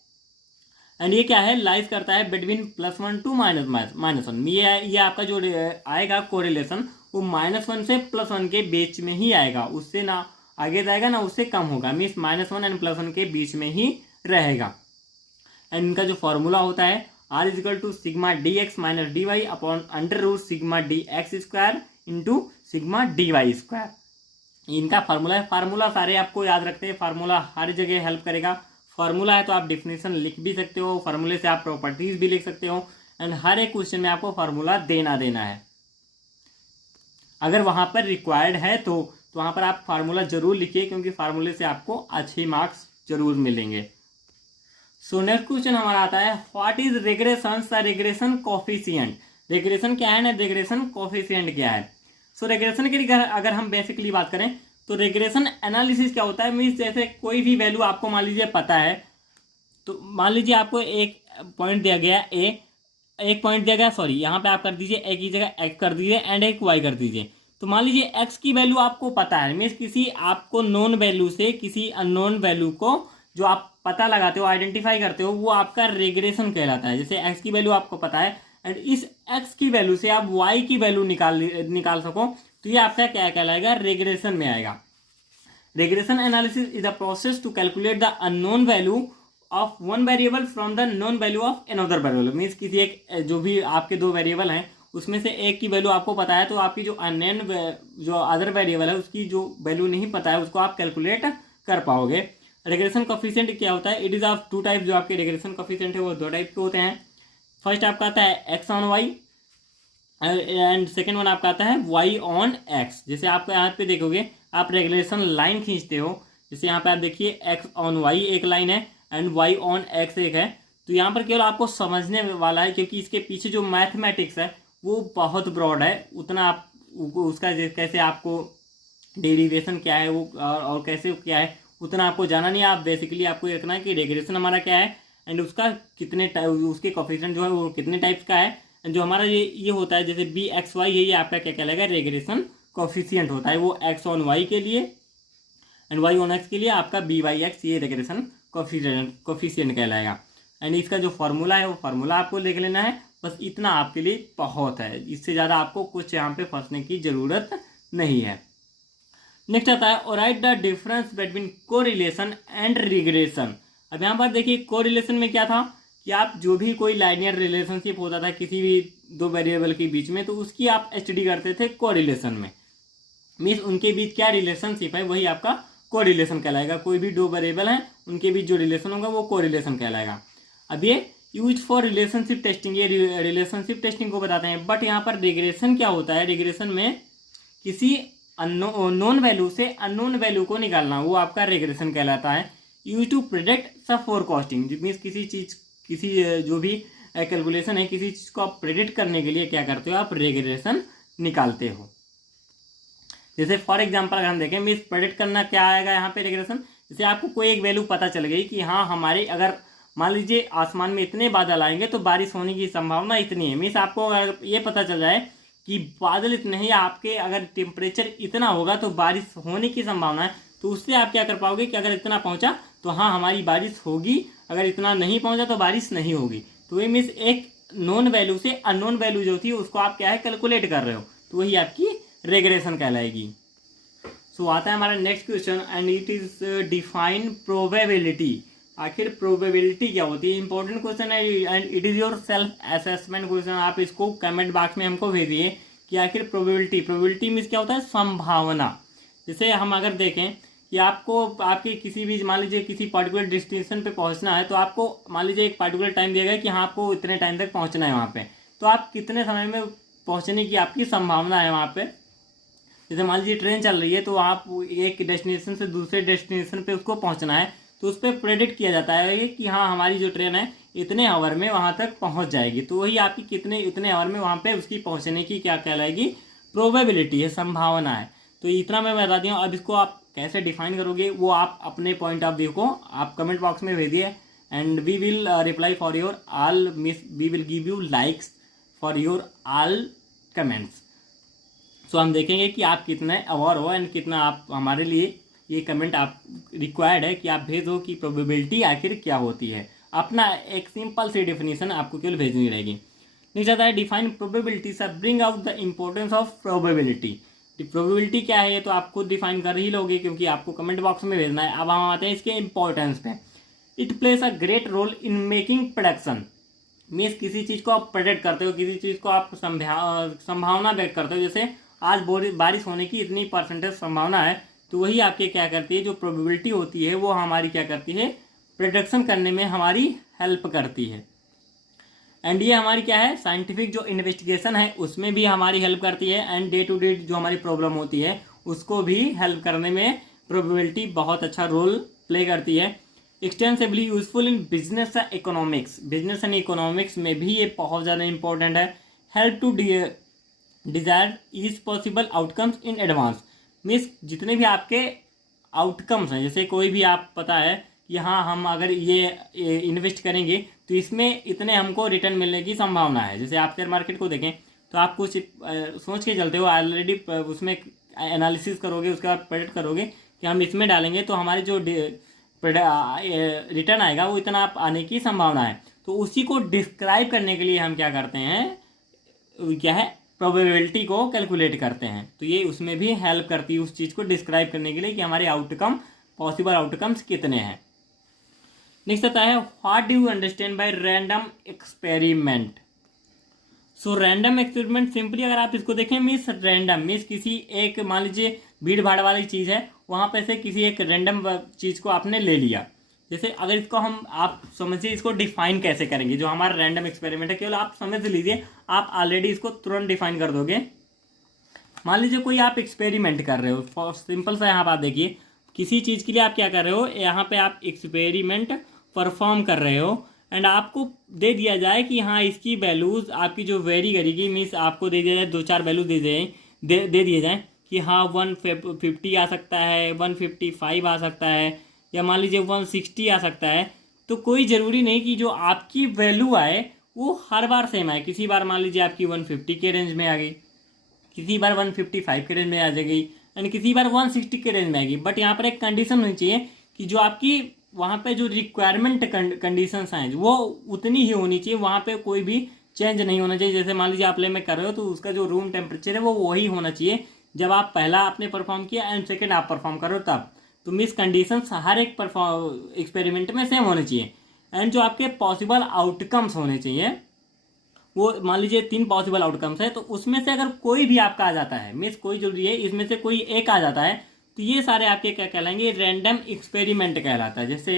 एंड ये क्या है लाइज करता है बिटवीन +1 टू -1। ये आपका जो आएगा कोरिलेशन वो -1 से +1 के बीच में ही आएगा, उससे ना आगे जाएगा ना उससे कम होगा, मीन्स -1 एंड +1 के बीच में ही रहेगा। एंड इनका जो फॉर्मूला होता है R = sigma dx - dy upon √σ dx² into sigma dy²। इनका फार्मूला है। फार्मूला सारे आपको याद रखते हैं, फार्मूला हर जगह हेल्प करेगा। फार्मूला है तो आप डिफिनेशन लिख भी सकते हो, फार्मूले से आप प्रॉपर्टीज भी लिख सकते हो एंड हर एक क्वेश्चन में आपको फार्मूला देना है। अगर वहां पर रिक्वायर्ड है तो वहां पर आप फार्मूला जरूर लिखिए, क्योंकि फार्मूले से आपको अच्छे मार्क्स जरूर मिलेंगे। सो नेक्स्ट क्वेश्चन हमारा आता है, what is regression the regression coefficient. Regression क्या है ना, रेग्रेशन कोफिशिएंट क्या है। सो रेग्रेशन के लिए अगर हम बेसिकली बात करें तो रेग्रेशन एनालिसिस क्या होता है, मीन्स जैसे कोई भी वैल्यू आपको मान लीजिए पता है, तो मान लीजिए आपको एक पॉइंट दिया गया एक पॉइंट दिया गया, सॉरी यहाँ पे आप कर दीजिए ए की जगह एक्स कर दीजिए एंड एक वाई कर दीजिए। तो मान लीजिए एक्स की वैल्यू आपको पता है, मीन्स किसी आपको नोन वैल्यू से किसी अननोन वैल्यू को जो आप पता लगाते हो, आइडेंटिफाई करते हो, वो आपका रेग्रेशन कहलाता है। जैसे एक्स की वैल्यू आपको पता है एंड इस एक्स की वैल्यू से आप वाई की वैल्यू निकाल सको, तो ये आपका क्या कहलाएगा, रेग्रेशन में आएगा। Regression analysis is the process to calculate the unknown value of one variable from the known value of another variable. Means किसी एक जो भी आपके दो वेरिएबल हैं उसमें से एक की वैल्यू आपको पता है, तो आपकी जो अननोन जो अदर वेरिएबल है उसकी जो वैल्यू नहीं पता है उसको आप कैलकुलेट कर पाओगे। रेग्रेशन कोफिशिएंट क्या होता है, it is of two type. जो आपके रेग्रेशन कोफिशिएंट है वो दो टाइप के होते हैं। फर्स्ट आपका आता है X on Y and second one आपका आता है वाई ऑन एक्स। जैसे आपको यहाँ पे देखोगे, आप रेगुलेशन लाइन खींचते हो, जैसे यहाँ पे आप देखिए एक्स ऑन वाई एक लाइन है एंड वाई ऑन एक्स एक है। तो यहाँ पर केवल आपको समझने वाला है, क्योंकि इसके पीछे जो मैथमेटिक्स है वो बहुत ब्रॉड है, उतना आप उसका कैसे आपको डेरिवेशन क्या है वो और कैसे क्या है उतना आपको जाना नहीं है। आप बेसिकली आपको देखना है कि रेग्रेशन हमारा क्या है एंड उसका कितने उसके कोफिशिएंट जो है वो कितने टाइप्स का है। जो हमारा ये होता है जैसे बी एक्स वाई, ये आपका क्या कहलाएगा, रेग्रेशन कोफिशिएंट होता है। वो एक्स ऑन वाई के लिए एंड वाई ऑन एक्स के लिए आपका बी वाई एक्स, ये रेग्रेशन कोफिशिएंट कहलाएगा। एंड इसका जो फॉर्मूला है वो फार्मूला आपको लिख लेना है, बस इतना आपके लिए बहुत है, इससे ज़्यादा आपको कुछ यहाँ पे फंसने की ज़रूरत नहीं है। नेक्स्ट आता है right the difference between correlation and regression. अब यहाँ पर देखिए कोरिलेशन में क्या था कि आप जो भी कोई लाइनियर रिलेशनशिप होता था किसी भी दो वेरिएबल के बीच में, तो उसकी आप स्टडी करते थे कोरिलेशन में। मीन्स उनके बीच क्या रिलेशनशिप है वही आपका को रिलेशन कहलाएगा। कोई भी दो वेरिएबल हैं उनके बीच जो रिलेशन होगा वो को रिलेशन कहलाएगा। अब ये यूज फॉर रिलेशनशिप टेस्टिंग, ये रिलेशनशिप टेस्टिंग को बताते हैं। बट यहाँ पर रिग्रेशन क्या होता है, रिग्रेशन में किसी नॉन वैल्यू से अननोन वैल्यू को निकालना, वो आपका रिग्रेशन कहलाता है। यूज टू प्रेडिक्ट सब फोरकास्टिंग, मीन्स किसी जो भी कैलकुलेशन है किसी चीज़ को आप प्रेडिक्ट करने के लिए क्या करते हो, आप रिग्रेशन निकालते हो। जैसे फॉर एग्जांपल अगर हम देखें, मीन्स प्रेडिक्ट करना क्या आएगा यहाँ पे रिग्रेशन। जैसे आपको कोई एक वैल्यू पता चल गई कि हाँ हमारे अगर मान लीजिए आसमान में इतने बादल आएंगे तो बारिश होने की संभावना इतनी है। मीन्स आपको अगर ये पता चल जाए कि बादल इतने ही, आपके अगर टेम्परेचर इतना होगा तो बारिश होने की संभावना है, तो उससे आप क्या कर पाओगे कि अगर इतना पहुंचा तो हाँ हमारी बारिश होगी, अगर इतना नहीं पहुंचा तो बारिश नहीं होगी। तो ये मीन्स एक नॉन वैल्यू से अननोन वैल्यू जो थी उसको आप क्या है कैलकुलेट कर रहे हो, तो वही आपकी रिग्रेशन कहलाएगी। सो आता है हमारा next question, and it is define probability. आखिर प्रोबेबिलिटी क्या होती है, इंपॉर्टेंट क्वेश्चन है and it is your self assessment question. आप इसको कमेंट बॉक्स में हमको भेजिए कि आखिर प्रोबेबिलिटी मीन्स क्या होता है, संभावना। जैसे हम अगर देखें कि आपको आपके किसी भी मान लीजिए किसी पर्टिकुलर डेस्टिनेशन पे पहुंचना है, तो आपको मान लीजिए एक पर्टिकुलर टाइम दिया गया कि हाँ आपको इतने टाइम तक पहुंचना है वहाँ पे, तो आप कितने समय में पहुंचने की आपकी संभावना है वहाँ पे। जैसे मान लीजिए ट्रेन चल रही है तो आप एक डेस्टिनेशन से दूसरे डेस्टिनेशन पे उसको पहुंचना है, तो उस पर प्रेडिक्ट किया जाता है कि हाँ हमारी जो ट्रेन है इतने आवर में वहाँ तक पहुँच जाएगी। तो वही आपकी इतने आवर में वहाँ पे उसकी पहुँचने की क्या कहलाएगी, प्रोबेबिलिटी है, संभावना है। तो इतना मैं बता दिया। अब इसको आप कैसे डिफाइन करोगे वो आप अपने पॉइंट ऑफ व्यू को आप कमेंट बॉक्स में भेजिए, and we will reply for your all, we will give you likes for your all comments. So हम देखेंगे कि आप कितने अवेयर हो एंड कितना आप हमारे लिए ये कमेंट आप रिक्वायर्ड है कि आप भेजो कि प्रोबेबिलिटी आखिर क्या होती है। अपना एक सिंपल सी डेफिनेशन आपको केवल भेजनी रहेगी। नेक्स्ट आता है डिफाइन प्रोबेबिलिटी, सब bring out the importance of probability. Probability क्या है ये तो आप खुद डिफाइन कर ही लोगे क्योंकि आपको कमेंट बॉक्स में भेजना है। अब हम आते हैं इसके इंपॉर्टेंस पे। It place a great role in making prediction, means किसी चीज़ को आप प्रेडिक्ट करते हो, किसी चीज़ को आप संभावना व्यक्त करते हो। जैसे आज बारिश होने की इतनी परसेंटेज संभावना है, तो वही आपके क्या करती है, जो प्रोबेबिलिटी होती है वो हमारी क्या करती है, प्रेडिक्शन करने में हमारी हेल्प करती है। एंड ये हमारी क्या है, साइंटिफिक जो इन्वेस्टिगेशन है उसमें भी हमारी हेल्प करती है, एंड डे टू डे जो हमारी प्रॉब्लम होती है उसको भी हेल्प करने में प्रोबेबिलिटी बहुत अच्छा रोल प्ले करती है। Extensively useful in business economics, business and economics में भी ये बहुत ज़्यादा इंपॉर्टेंट है। Help to desire is possible outcomes in advance, means जितने भी आपके आउटकम्स हैं, जैसे कोई भी आप पता है कि हाँ हम अगर ये इन्वेस्ट करेंगे तो इसमें इतने हमको रिटर्न मिलने की संभावना है। जैसे आप शेयर मार्केट को देखें तो आप कुछ सोच के चलते हो, ऑलरेडी उसमें एनालिसिस करोगे, उसके बाद प्रेडिक्ट करोगे कि हम इसमें डालेंगे तो हमारी जो रिटर्न आएगा वो इतना आप आने की संभावना है। तो उसी को डिस्क्राइब करने के लिए हम क्या करते हैं, क्या है, प्रोबेबिलिटी को कैलकुलेट करते हैं। तो ये उसमें भी हेल्प करती है उस चीज़ को डिस्क्राइब करने के लिए कि हमारे आउटकम, पॉसिबल आउटकम्स कितने हैं। नेक्स्ट आता है what do you understand by random experiment. So random experiment simply अगर आप इसको देखें, मीन्स रैंडम मीन्स किसी एक, मान लीजिए भीड़ भाड़ वाली चीज़ है, वहाँ पे से किसी एक रैंडम चीज़ को आपने ले लिया। जैसे अगर इसको हम आप समझिए इसको डिफाइन कैसे करेंगे, जो हमारा रैंडम एक्सपेरिमेंट है केवल आप समझ लीजिए, आप ऑलरेडी इसको तुरंत डिफाइन कर दोगे। मान लीजिए कोई आप एक्सपेरिमेंट कर रहे हो, सिंपल सा यहाँ पर आप देखिए, किसी चीज़ के लिए आप क्या कर रहे हो, यहाँ पे आप एक्सपेरिमेंट परफॉर्म कर रहे हो, एंड आपको दे दिया जाए कि हाँ इसकी वैल्यूज़ आपकी जो वेरी करेगी, मीन्स आपको दे दिया जाए 2-4 वैल्यू दे दिए जाए कि हाँ 150 आ सकता है, 155 आ सकता है, या मान लीजिए 160 आ सकता है। तो कोई ज़रूरी नहीं कि जो आपकी वैल्यू आए वो हर बार सेम आए। किसी बार मान लीजिए आपकी 150 के रेंज में आ गई, किसी बार 155 के रेंज में आ जाएगी, एंड किसी बार 160 के रेंज में आएगी। बट यहाँ पर एक कंडीशन होनी चाहिए कि जो आपकी वहाँ पे जो रिक्वायरमेंट कंडीशंस हैं वो उतनी ही होनी चाहिए, वहाँ पे कोई भी चेंज नहीं होना चाहिए। जैसे मान लीजिए आप ले में कर रहे हो तो उसका जो रूम टेम्परेचर है वो वही होना चाहिए जब आप पहला आपने परफॉर्म किया एंड सेकेंड आप परफॉर्म करो तब। तो मीन्स कंडीशंस हर एक एक्सपेरिमेंट में सेम होने चाहिए, एंड जो आपके पॉसिबल आउटकम्स होने चाहिए वो मान लीजिए 3 पॉसिबल आउटकम्स है, तो उसमें से अगर कोई भी आपका आ जाता है, मीन्स कोई जरूरी है, इसमें से कोई एक आ जाता है, तो ये सारे आपके क्या कहलाएंगे, रैंडम एक्सपेरिमेंट कहलाता है। जैसे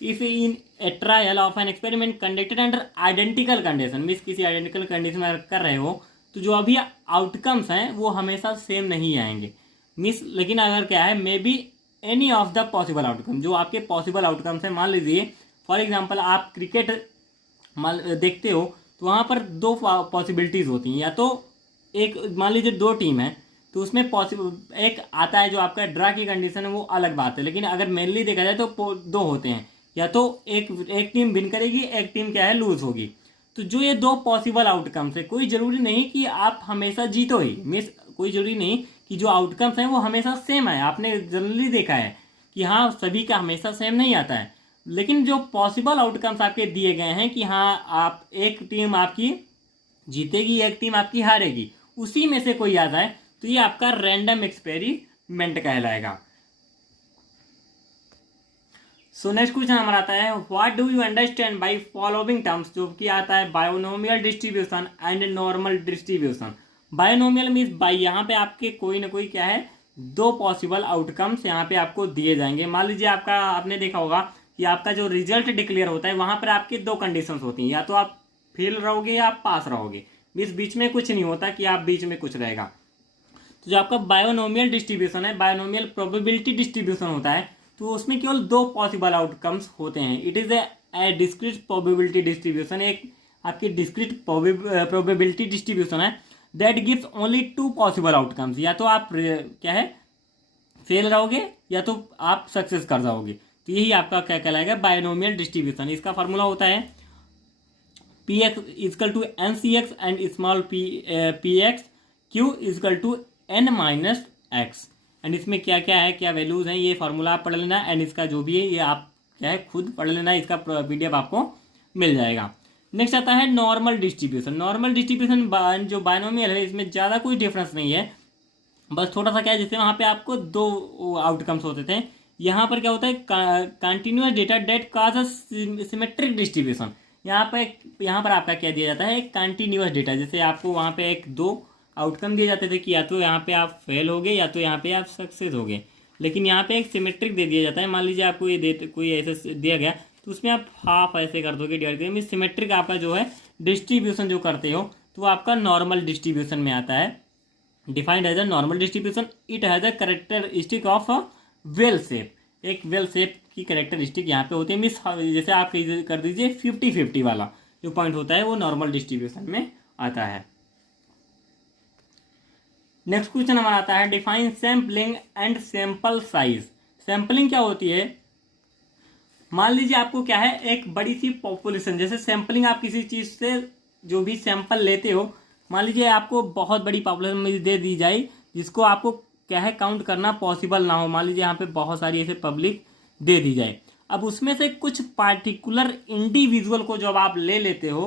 if in A trial of an experiment conducted under identical condition, means किसी आइडेंटिकल कंडीशन में कर रहे हो तो जो अभी आउटकम्स हैं वो हमेशा सेम नहीं आएंगे, मीन्स लेकिन अगर क्या है, may be any of the possible outcome, जो आपके पॉसिबल आउटकम्स हैं, मान लीजिए फॉर एग्जांपल आप क्रिकेट देखते हो तो वहाँ पर 2 पॉसिबिलिटीज़ होती हैं, या तो एक मान लीजिए 2 टीम है तो उसमें पॉसिबल एक आता है जो आपका ड्रा की कंडीशन है, वो अलग बात है, लेकिन अगर मेनली देखा जाए तो 2 होते हैं, या तो एक टीम विन करेगी, एक टीम क्या है, लूज होगी। तो जो ये 2 पॉसिबल आउटकम्स है, कोई ज़रूरी नहीं कि आप हमेशा जीतो ही, मीन्स कोई ज़रूरी नहीं कि जो आउटकम्स हैं वो हमेशा सेम है। आपने जनरली देखा है कि हाँ सभी का हमेशा सेम नहीं आता है, लेकिन जो पॉसिबल आउटकम्स आपके दिए गए हैं कि हाँ आप एक टीम आपकी जीतेगी, एक टीम आपकी हारेगी, उसी में से कोई आ जाए तो ये आपका रैंडम एक्सपेरिमेंट कहलाएगा। सो नेक्स्ट क्वेश्चन हमारा आता है, what do you understand by following terms, जो कि आता है binomial distribution and normal distribution. Binomial means by, यहाँ पे आपके कोई ना कोई क्या है, 2 पॉसिबल आउटकम्स यहाँ पे आपको दिए जाएंगे। मान लीजिए आपका, आपने देखा होगा कि आपका जो रिजल्ट डिक्लेयर होता है वहाँ पर आपकी 2 कंडीशंस होती हैं, या तो आप फेल रहोगे या आप पास रहोगे, मीन्स बीच में कुछ नहीं होता कि आप बीच में कुछ रहेगा। तो जो आपका बायोनोमियल डिस्ट्रीब्यूशन है, बायोनोमियल प्रोबेबिलिटी डिस्ट्रीब्यूशन होता है, तो उसमें केवल 2 पॉसिबल आउटकम्स होते हैं। It is a discrete probability distribution, एक आपकी डिस्क्रीट प्रोबेबिलिटी डिस्ट्रीब्यूशन है that gives only 2 possible outcomes, या तो आप क्या है फेल रहोगे या तो आप सक्सेस कर जाओगे। तो यही आपका क्या कहलाएगा, बायोनोमियल डिस्ट्रीब्यूशन। इसका फार्मूला होता है P X is equal to N C X and small P X Q is equal to N minus X. And इसमें क्या क्या है, क्या वैल्यूज हैं, ये फार्मूला आप पढ़ लेना, एंड इसका जो भी है ये आप क्या है खुद पढ़ लेना, इसका PDF आपको मिल जाएगा। नेक्स्ट आता है नॉर्मल डिस्ट्रीब्यूशन। नॉर्मल डिस्ट्रीब्यूशन जो बायनोमियल है इसमें ज़्यादा कोई डिफरेंस नहीं है, बस थोड़ा सा क्या है, जैसे वहाँ पे आपको 2 आउटकम्स होते थे, यहाँ पर क्या होता है, continuous data that cause a symmetric distribution. यहाँ पर आपका क्या दिया जाता है, एक कंटिन्यूअस डेटा, जैसे आपको वहाँ पे 2 आउटकम दिए जाते थे कि या तो यहाँ पे आप फेल हो गए या तो यहाँ पे आप सक्सेस हो गए, लेकिन यहाँ पे एक सिमेट्रिक दे दिया जाता है। मान लीजिए आपको ये कोई ऐसे दिया गया तो उसमें आप हाफ ऐसे कर दोगे, डिवाइड करेंगे, सिमेट्रिक आपका जो है डिस्ट्रीब्यूशन जो करते हो तो वो आपका नॉर्मल डिस्ट्रीब्यूशन में आता है। Defined as a normal distribution, it has a characteristic of a bell shape. एक वेल शेप की कैरेक्टरिस्टिक यहाँ पे होती है, मीन्स जैसे आप कर दीजिए 50-50 वाला जो पॉइंट होता है वो नॉर्मल डिस्ट्रीब्यूशन में आता है। नेक्स्ट क्वेश्चन हमारा आता है, define sampling and sample size. Sampling क्या होती है, मान लीजिए आपको क्या है, एक बड़ी सी पॉपुलेशन, जैसे सैम्पलिंग आप किसी चीज़ से जो भी सैंपल लेते हो, मान लीजिए आपको बहुत बड़ी पॉपुलेशन में दे दी जाए जिसको आपको क्या है काउंट करना पॉसिबल ना हो। मान लीजिए यहाँ पे बहुत सारी ऐसे पब्लिक दे दी जाए, अब उसमें से कुछ पार्टिकुलर इंडिविजुअल को जब आप ले लेते हो,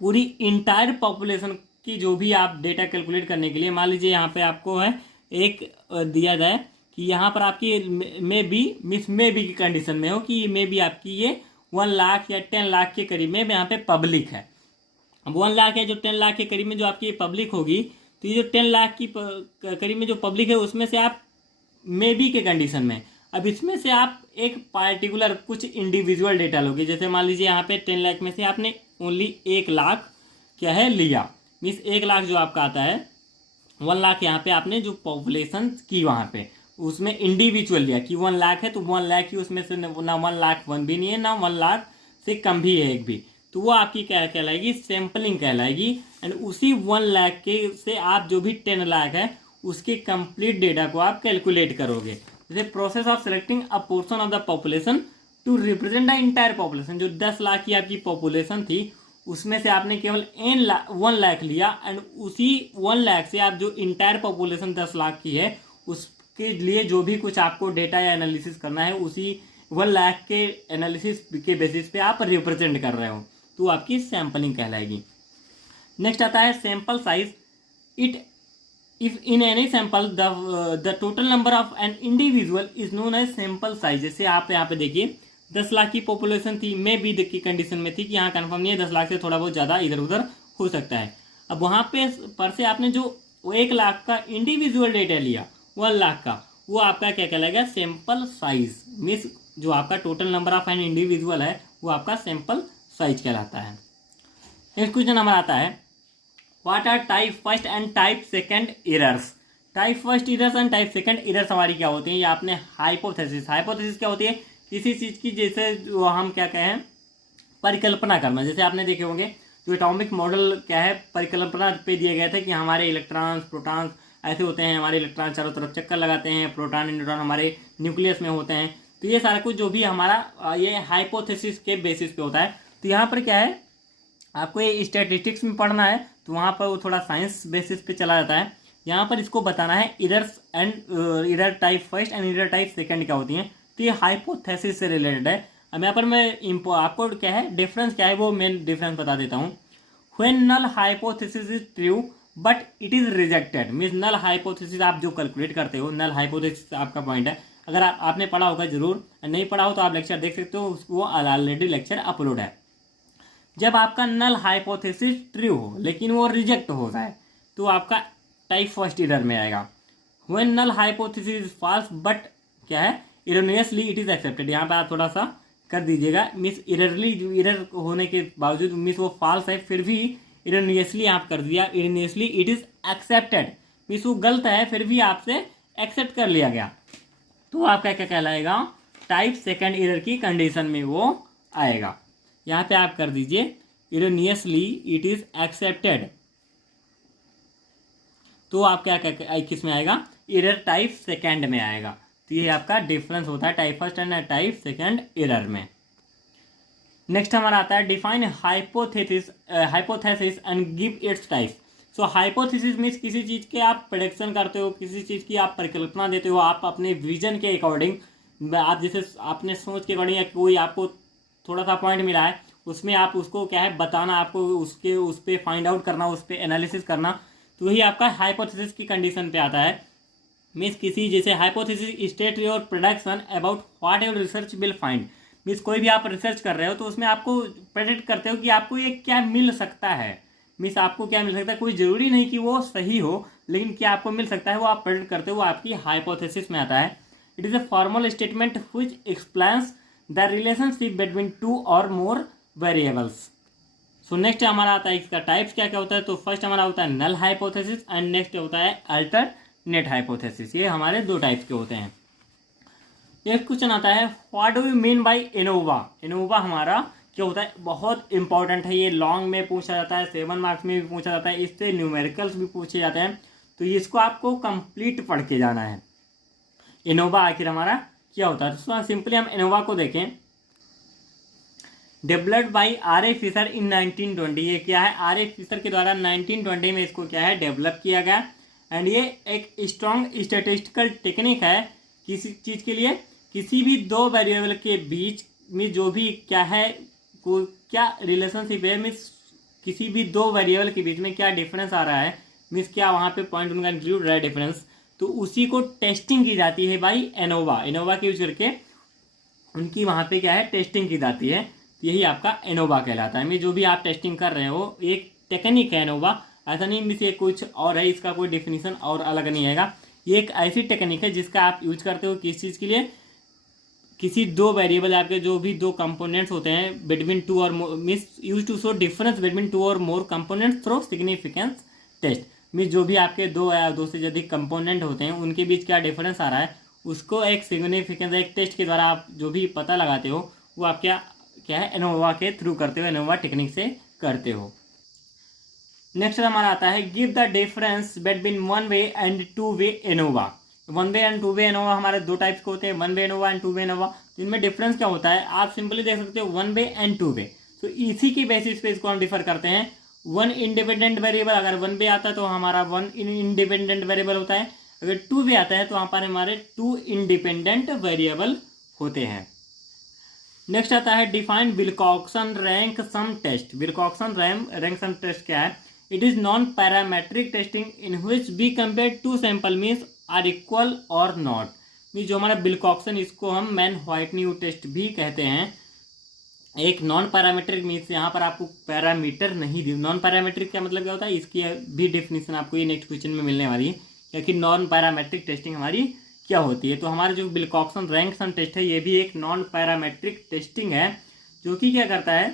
पूरी इंटायर पॉपुलेशन की जो भी आप डेटा कैलकुलेट करने के लिए, मान लीजिए यहाँ पे आपको है एक दिया जाए कि यहाँ पर आपकी में बी की कंडीशन में हो कि में भी आपकी ये 1 लाख या 10 लाख के करीब में यहाँ पे पब्लिक है। अब 1 लाख या जो 10 लाख के करीब में जो आपकी पब्लिक होगी, तो ये जो 10 लाख की करीब में जो पब्लिक है उसमें से आप में बी के कंडीशन में, अब इसमें से आप एक पार्टिकुलर कुछ इंडिविजुअल डेटा लोगे। जैसे मान लीजिए यहाँ पे 10 लाख में से आपने ओनली 1 लाख क्या है लिया, मीन्स 1 लाख जो आपका आता है, 1 लाख यहाँ पे आपने जो पॉपुलेशन की वहाँ पे उसमें इंडिविजुअल लिया कि 1 लाख है तो 1 लाख ही, उसमें से ना 1 लाख 1 भी नहीं है ना 1 लाख से कम भी है एक भी, तो वो आपकी क्या कहलाएगी, सैम्पलिंग कहलाएगी। एंड उसी 1 लाख के से आप जो भी 10 लाख है उसके कंप्लीट डेटा को आप कैलकुलेट करोगे। जैसे process of selecting a portion of the population to represent the entire population, जो 10 लाख की आपकी पॉपुलेशन थी उसमें से आपने केवल 1 लाख लिया, एंड उसी 1 लाख से आप जो इंटायर पॉपुलेशन 10 लाख की है उसके लिए जो भी कुछ आपको डेटा या एनालिसिस करना है उसी 1 लाख के एनालिसिस के बेसिस पे आप रिप्रेजेंट कर रहे हो, तो आपकी सैम्पलिंग कहलाएगी। नेक्स्ट आता है sample size. It if in any sample the total number of N individual is known as sample size. जैसे आप यहाँ पे देखिए 10 लाख की पॉपुलेशन थी, में बी की कंडीशन में थी कि यहाँ कन्फर्म नहीं है, 10 लाख से थोड़ा बहुत ज़्यादा इधर उधर हो सकता है। अब वहाँ पे पर से आपने जो 1 लाख का इंडिविजुअल डेटा लिया 1 लाख का, वो आपका क्या कहलाएगा, सैंपल साइज। मीन्स जो आपका total number of N individual है वो आपका सैंपल साइज कहलाता है। नेक्स्ट क्वेश्चन हमारा आता है, what are type first and type second errors. Type first errors and type second errors हमारी क्या होती है, ये आपने हाइपोथेसिस क्या होती है, किसी चीज़ की जैसे जो हम क्या कहें परिकल्पना करना। जैसे आपने देखे होंगे जो एटॉमिक मॉडल क्या है परिकल्पना पे दिए गए थे कि हमारे इलेक्ट्रॉन्स प्रोटॉन्स ऐसे होते हैं, हमारे इलेक्ट्रॉन चारों तरफ चक्कर लगाते हैं, प्रोटॉन न्यूट्रॉन हमारे न्यूक्लियस में होते हैं। तो ये सारा कुछ जो भी हमारा ये हाइपोथेसिस के बेसिस पे होता है। तो यहाँ पर क्या है, आपको ये स्टैटिस्टिक्स में पढ़ना है तो वहाँ पर वो थोड़ा साइंस बेसिस पे चला जाता है। यहाँ पर इसको बताना है errors and error type first and error type second क्या होती हैं। तो ये हाइपोथेसिस से रिलेटेड है। अब यहाँ पर मैं आपको क्या है डिफरेंस क्या है वो मेन डिफरेंस बता देता हूँ। When null hypothesis is true but it is rejected, means null hypothesis आप जो कैलकुलेट करते हो, नल हाइपोथेसिस आपका पॉइंट है। अगर आपने पढ़ा होगा जरूर, नहीं पढ़ा हो तो आप लेक्चर देख सकते हो, वो ऑलरेडी लेक्चर अपलोड है। जब आपका नल हाइपोथेसिस ट्रू हो लेकिन वो रिजेक्ट हो जाए तो आपका टाइप फर्स्ट एरर में आएगा। When null hypothesis is false but क्या है इरोनियसली इट इज एक्सेप्टेड, यहाँ पे आप थोड़ा सा कर दीजिएगा, मिस एरर होने के बावजूद मिस वो फॉल्स है फिर भी इरोनियसली आप कर दिया, इरोनियसली इट इज एक्सेप्टेड, मिस वो गलत है फिर भी आपसे एक्सेप्ट कर लिया गया, तो आपका क्या कहलाएगा, टाइप सेकंड एरर की कंडीशन में वो आएगा। यहाँ पे आप कर दीजिए इरोनियसली इट इज एक्सेप्टेड, तो आप क्या किस में आएगा, एरर टाइप सेकंड में आएगा। तो ये आपका डिफरेंस होता है type first and type second error में। नेक्स्ट हमारा आता है define hypothesis and give its type. So hypothesis means किसी चीज़ के आप प्रेडिक्शन करते हो, किसी चीज़ की आप परिकल्पना देते हो, आप अपने विजन के अकॉर्डिंग, आप जैसे आपने सोच के अकॉर्डिंग कोई आपको थोड़ा सा पॉइंट मिला है उसमें आप उसको क्या है बताना, आपको उसके उस पर फाइंड आउट करना, उस पर एनालिसिस करना, तो वही आपका हाइपोथेसिस की कंडीशन पे आता है। मीन्स किसी जैसे hypothesis state your prediction about what your research will find. Means कोई भी आप रिसर्च कर रहे हो तो उसमें आपको प्रेडिक्ट करते हो कि आपको ये क्या मिल सकता है। मीन्स आपको क्या मिल सकता है, कोई ज़रूरी नहीं कि वो सही हो, लेकिन क्या आपको मिल सकता है वो आप प्रेडिक्ट करते हो, वो आपकी हाइपोथेसिस में आता है। It is a formal statement which explains the relationship between two or more variables. So next हमारा आता है इसका टाइप्स क्या क्या होता है। तो फर्स्ट हमारा होता है नल हाइपोथेसिस एंड नेक्स्ट होता है अल्टरनेट हाइपोथेसिस। ये हमारे दो टाइप्स के होते हैं। नेक्स्ट क्वेश्चन आता है what do you mean by ANOVA. ANOVA हमारा क्या होता है, बहुत इंपॉर्टेंट है, ये लॉन्ग में पूछा जाता है, 7 मार्क्स में भी पूछा जाता है, इससे न्यूमेरिकल्स भी पूछे जाते हैं, तो इसको आपको कंप्लीट पढ़ के जाना है। एनोवा आखिर हमारा क्या होता है, तो सिंपली हम एनोवा को देखें। Developed by R A Fisher in 1920, ये क्या है, आर ए फिशर के द्वारा 1920 में इसको क्या है डेवलप किया गया। एंड ये एक स्ट्रॉन्ग स्टैटिस्टिकल टेक्निक है किसी चीज़ के लिए, किसी भी दो वेरिएबल के बीच में जो भी क्या है क्या रिलेशनशिप है, मीन्स किसी भी दो वेरिएबल के बीच में क्या डिफरेंस आ रहा है, मीन्स क्या वहाँ पे पॉइंट उनका इंक्लूड रहा है डिफरेंस, तो उसी को टेस्टिंग की जाती है बाई एनोवा। एनोवा के यूज करके उनकी वहाँ पे क्या है टेस्टिंग की जाती है, यही आपका एनोवा कहलाता है। मैं जो भी आप टेस्टिंग कर रहे हो एक टेक्निक है एनोवा, ऐसा नहीं मिस ये कुछ और है, इसका कोई डेफिनेशन और अलग नहीं आएगा। ये एक ऐसी टेक्निक है जिसका आप यूज करते हो किस चीज़ के लिए, किसी दो वेरिएबल आपके जो भी दो कंपोनेंट्स होते हैं between two or means used to show difference between two or more components through significance test. Means जो भी आपके दो या दो से अधिक कंपोनेंट होते हैं उनके बीच क्या डिफरेंस आ रहा है उसको एक सिग्निफिकेंस एक टेस्ट के द्वारा आप जो भी पता लगाते हो वो आप क्या है एनोवा के थ्रू करते हो, एनोवा टेक्निक से करते हो। नेक्स्ट हमारा आता है give the difference between one way and two way ANOVA. One way and two way ANOVA हमारे दो टाइप्स के होते हैं, one way ANOVA and two way ANOVA. तो इनमें डिफरेंस क्या होता है आप सिंपली देख सकते हो, one way and two way. तो इसी की बेसिस पे इसको हम डिफर करते हैं। वन इंडिपेंडेंट वेरिएबल, अगर वन वे आता है तो हमारा वन इंडिपेंडेंट वेरिएबल होता है, अगर टू वे आता है तो वहाँ पर हमारे टू इंडिपेंडेंट वेरिएबल होते हैं। नेक्स्ट आता है define Wilcoxon rank sum test. Wilcoxon rank sum test क्या है, it is non parametric testing in which we compare two sample means are equal और नॉट। मीन्स जो हमारा विल्कॉक्सन, इसको हम मैन व्हाइटनी टेस्ट भी कहते हैं, एक नॉन पैरामीट्रिक मीन्स यहाँ पर आपको पैरामीटर नहीं दी। नॉन पैरामीट्रिक का मतलब क्या होता है, इसकी भी डेफिनेशन आपको ये नेक्स्ट क्वेश्चन में मिलने वाली है, क्योंकि नॉन पैरामीट्रिक टेस्टिंग हमारी क्या होती है। तो हमारा जो विल्कॉक्सन रैंक सम टेस्ट है ये भी एक नॉन पैरामीट्रिक टेस्टिंग है, जो कि क्या करता है,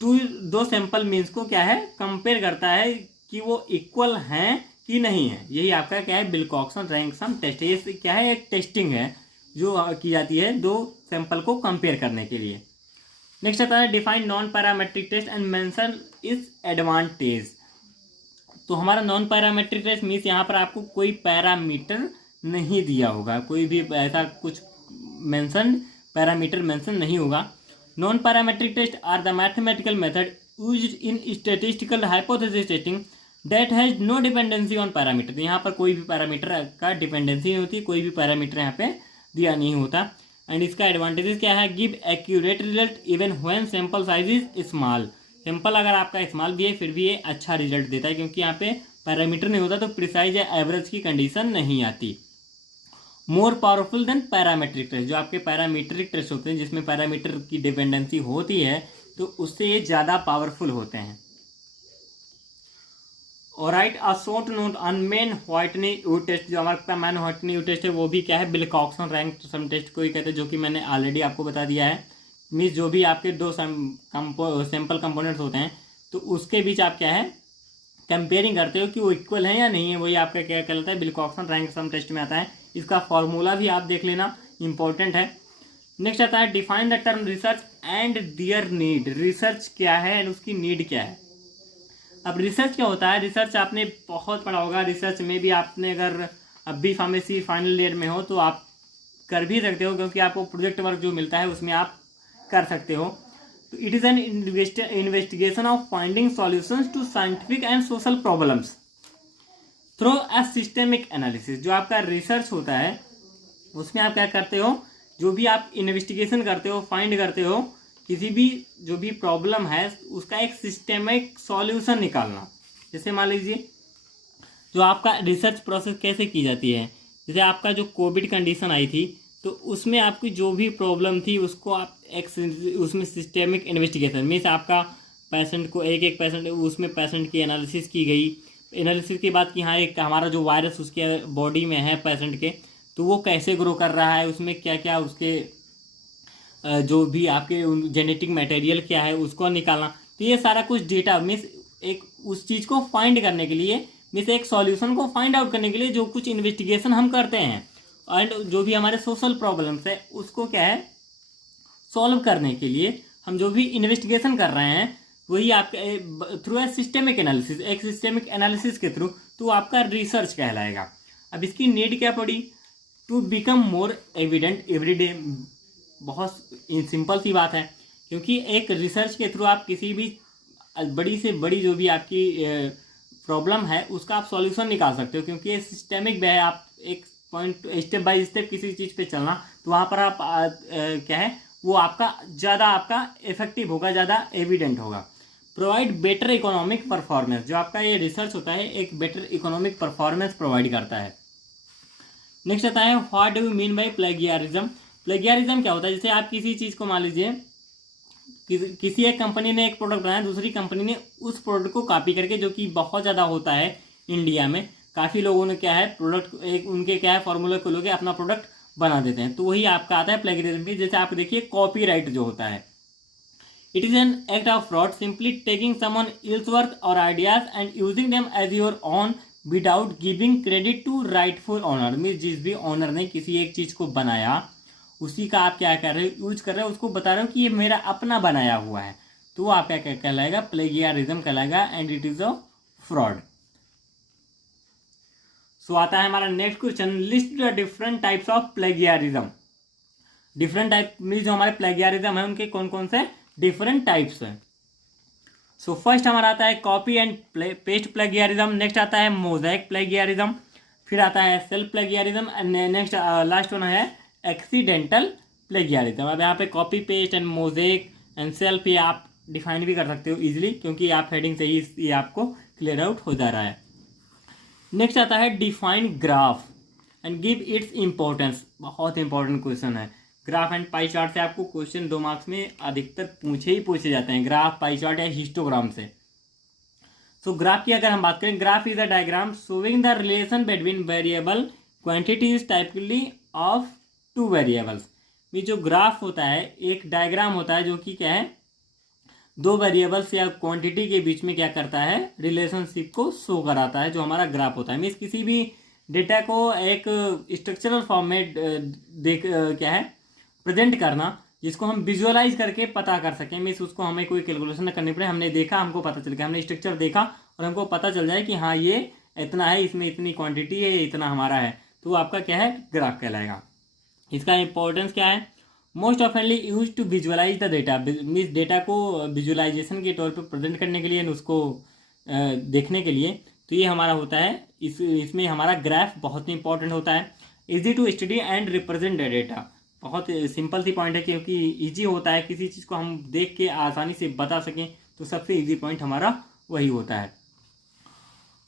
दो सैंपल मीन्स को क्या है कंपेयर करता है कि वो इक्वल हैं कि नहीं है। यही आपका क्या है विल्कॉक्सन रैंक सम टेस्ट। ये क्या है, एक टेस्टिंग है जो की जाती है दो सैंपल को कंपेयर करने के लिए। नेक्स्ट आता है define non parametric test and mention its advantage. तो हमारा नॉन पैरामेट्रिक टेस्ट मीन्स यहाँ पर आपको कोई पैरामीटर नहीं दिया होगा, कोई भी ऐसा कुछ पैरामीटर मेंशन नहीं होगा। Non parametric test are the mathematical method used in statistical hypothesis testing that has no dependency on parameter. यहाँ पर कोई भी पैरामीटर का डिपेंडेंसी नहीं होती, कोई भी पैरामीटर यहाँ पे दिया नहीं होता। एंड इसका एडवांटेजेस क्या है, give accurate result even when sample size is small. Sample अगर आपका स्मॉल भी है फिर भी ये अच्छा रिजल्ट देता है, क्योंकि यहाँ पे पैरामीटर नहीं होता तो प्रिसाइज या एवरेज की कंडीशन नहीं आती। More powerful than parametric test, जो आपके पैरामीट्रिक टेस्ट होते हैं जिसमें पैरामीटर की डिपेंडेंसी होती है तो उससे ये ज़्यादा पावरफुल होते हैं। और write a short note on Mann Whitney U test. जो हमारा मेन व्हाइटनी यू टेस्ट है वो भी क्या है विल्कॉक्सन रैंक सम टेस्ट को ही कहते हैं, जो कि मैंने ऑलरेडी आपको बता दिया है। मीन्स जो भी आपके दो सैंपल कंपोनेंट्स होते हैं तो उसके बीच आप क्या है कंपेयरिंग करते हो कि वो इक्वल है या नहीं है, वही आपका क्या कहलाता है विल्कॉक्सन रैंक सम टेस्ट में आता है। इसका फॉर्मूला भी आप देख लेना, इंपॉर्टेंट है। नेक्स्ट आता है define the term research and their need. Research क्या है एंड उसकी नीड क्या है। अब रिसर्च क्या होता है, रिसर्च आपने बहुत पढ़ा होगा। रिसर्च में भी आपने अगर अब भी फार्मेसी फाइनल ईयर में हो तो आप कर भी सकते हो, क्योंकि आपको प्रोजेक्ट वर्क जो मिलता है उसमें आप कर सकते हो। तो it is an investigation of finding solutions to scientific and social problems through a systemic analysis. जो आपका रिसर्च होता है उसमें आप क्या करते हो, जो भी आप इन्वेस्टिगेशन करते हो, फाइंड करते हो किसी भी जो भी प्रॉब्लम है उसका एक सिस्टेमिक सॉल्यूशन निकालना। जैसे मान लीजिए जो आपका रिसर्च प्रोसेस कैसे की जाती है, जैसे आपका जो कोविड कंडीशन आई थी तो उसमें आपकी जो भी प्रॉब्लम थी उसको आप एक उसमें सिस्टेमिक इन्वेस्टिगेशन मीन्स आपका पेशेंट को एक पेशेंट उसमें पेशेंट की एनालिसिस की गई। एनालिसिस के बाद कि हाँ एक हमारा जो वायरस उसके बॉडी में है पेशेंट के, तो वो कैसे ग्रो कर रहा है, उसमें क्या क्या उसके जो भी आपके जेनेटिक मटेरियल क्या है उसको निकालना। तो ये सारा कुछ डेटा मीन्स एक उस चीज़ को फाइंड करने के लिए, मीन्स एक सॉल्यूशन को फाइंड आउट करने के लिए जो कुछ इन्वेस्टिगेशन हम करते हैं, एंड जो भी हमारे सोशल प्रॉब्लम्स है उसको क्या है सॉल्व करने के लिए हम जो भी इन्वेस्टिगेशन कर रहे हैं वही आपके थ्रू ए सिस्टेमिक एनालिसिस, एक सिस्टेमिक एनालिसिस के थ्रू, तो आपका रिसर्च कहलाएगा। अब इसकी नीड क्या पड़ी, to become more evident every day. बहुत सिंपल सी बात है, क्योंकि एक रिसर्च के थ्रू आप किसी भी बड़ी से बड़ी जो भी आपकी प्रॉब्लम है उसका आप सॉल्यूशन निकाल सकते हो, क्योंकि ये सिस्टेमिक वे है। आप एक पॉइंट स्टेप बाय स्टेप किसी चीज़ पे चलना, तो वहाँ पर आप क्या है वो आपका ज़्यादा आपका इफेक्टिव होगा, ज़्यादा एविडेंट होगा। Provide better economic performance. जो आपका ये रिसर्च होता है एक बेटर इकोनॉमिक परफॉर्मेंस प्रोवाइड करता है। नेक्स्ट आता है what do you mean by plagiarism. Plagiarism क्या होता है, जैसे आप किसी चीज़ को मान लीजिए किसी एक कंपनी ने एक प्रोडक्ट बनाया, दूसरी कंपनी ने उस प्रोडक्ट को कॉपी करके, जो कि बहुत ज़्यादा होता है इंडिया में, काफ़ी लोगों ने क्या है प्रोडक्ट एक उनके क्या है फॉर्मूला को लोग अपना प्रोडक्ट बना देते हैं, तो वही आपका आता है प्लेगियरिज्म। जैसे आप देखिए कॉपीराइट जो होता है, it is an act of fraud simply taking someone else work or ideas and using them as your own without giving credit to rightful owner. Means जिस भी ऑनर ने किसी एक चीज़ को बनाया उसी का आप क्या कर रहे हो यूज कर रहे हो, उसको बता रहे हो कि ये मेरा अपना बनाया हुआ है, तो वो आपका क्या कहलाएगा प्लेगियरिज्म कहलाएगा, and it is a fraud. So आता है हमारा next question, list the different types of plagiarism. Different type means जो हमारे प्लेगियरिज्म है उनके कौन कौन से डिफरेंट टाइप्स हैं। सो फर्स्ट हमारा आता है copy and paste plagiarism, next आता है मोज़ेक प्लेगियरिज्म, फिर आता है self plagiarism, and next last one है एक्सीडेंटल प्लेगियरिज्म। अब यहाँ पे copy paste and mosaic and self ये आप डिफाइन भी कर सकते हो इजीली, क्योंकि आप हेडिंग से ही ये आपको क्लियर आउट हो जा रहा है। नेक्स्ट आता है define graph and give its importance. बहुत इंपॉर्टेंट क्वेश्चन है, ग्राफ एंड पाई चार्ट से आपको क्वेश्चन 2 मार्क्स में अधिकतर पूछे जाते हैं, ग्राफ, पाई चार्ट या हिस्टोग्राम से। सो ग्राफ की अगर हम बात करें, graph is a diagram showing the relation between variable quantities typically of two variables. ये जो ग्राफ होता है एक डायग्राम होता है जो कि क्या है, दो वेरिएबल्स या क्वांटिटी के बीच में क्या करता है, रिलेशनशिप को शो कराता है, जो हमारा ग्राफ होता है। मीन्स किसी भी डेटा को एक स्ट्रक्चरल फॉर्म में क्या है, प्रेजेंट करना, जिसको हम विजुअलाइज करके पता कर सकें। मीन्स उसको हमें कोई कैलकुलेशन न करनी पड़े, हमने देखा, हमको पता चल गया, हमने स्ट्रक्चर देखा और हमको पता चल जाए कि हाँ ये इतना है, इसमें इतनी क्वांटिटी है, इतना हमारा है, तो आपका क्या है, ग्राफ कहलाएगा। इसका इंपॉर्टेंस क्या है, most oftenly use to visualize the data. Means data को विजुअलाइजेशन के तौर पर प्रेजेंट करने के लिए, उसको देखने के लिए, तो ये हमारा होता है, इसमें हमारा ग्राफ बहुत ही इंपॉर्टेंट होता है। Easy to study and represent data, बहुत सिंपल सी पॉइंट है, क्योंकि इजी होता है, किसी चीज़ को हम देख के आसानी से बता सकें, तो सबसे इजी पॉइंट हमारा वही होता है।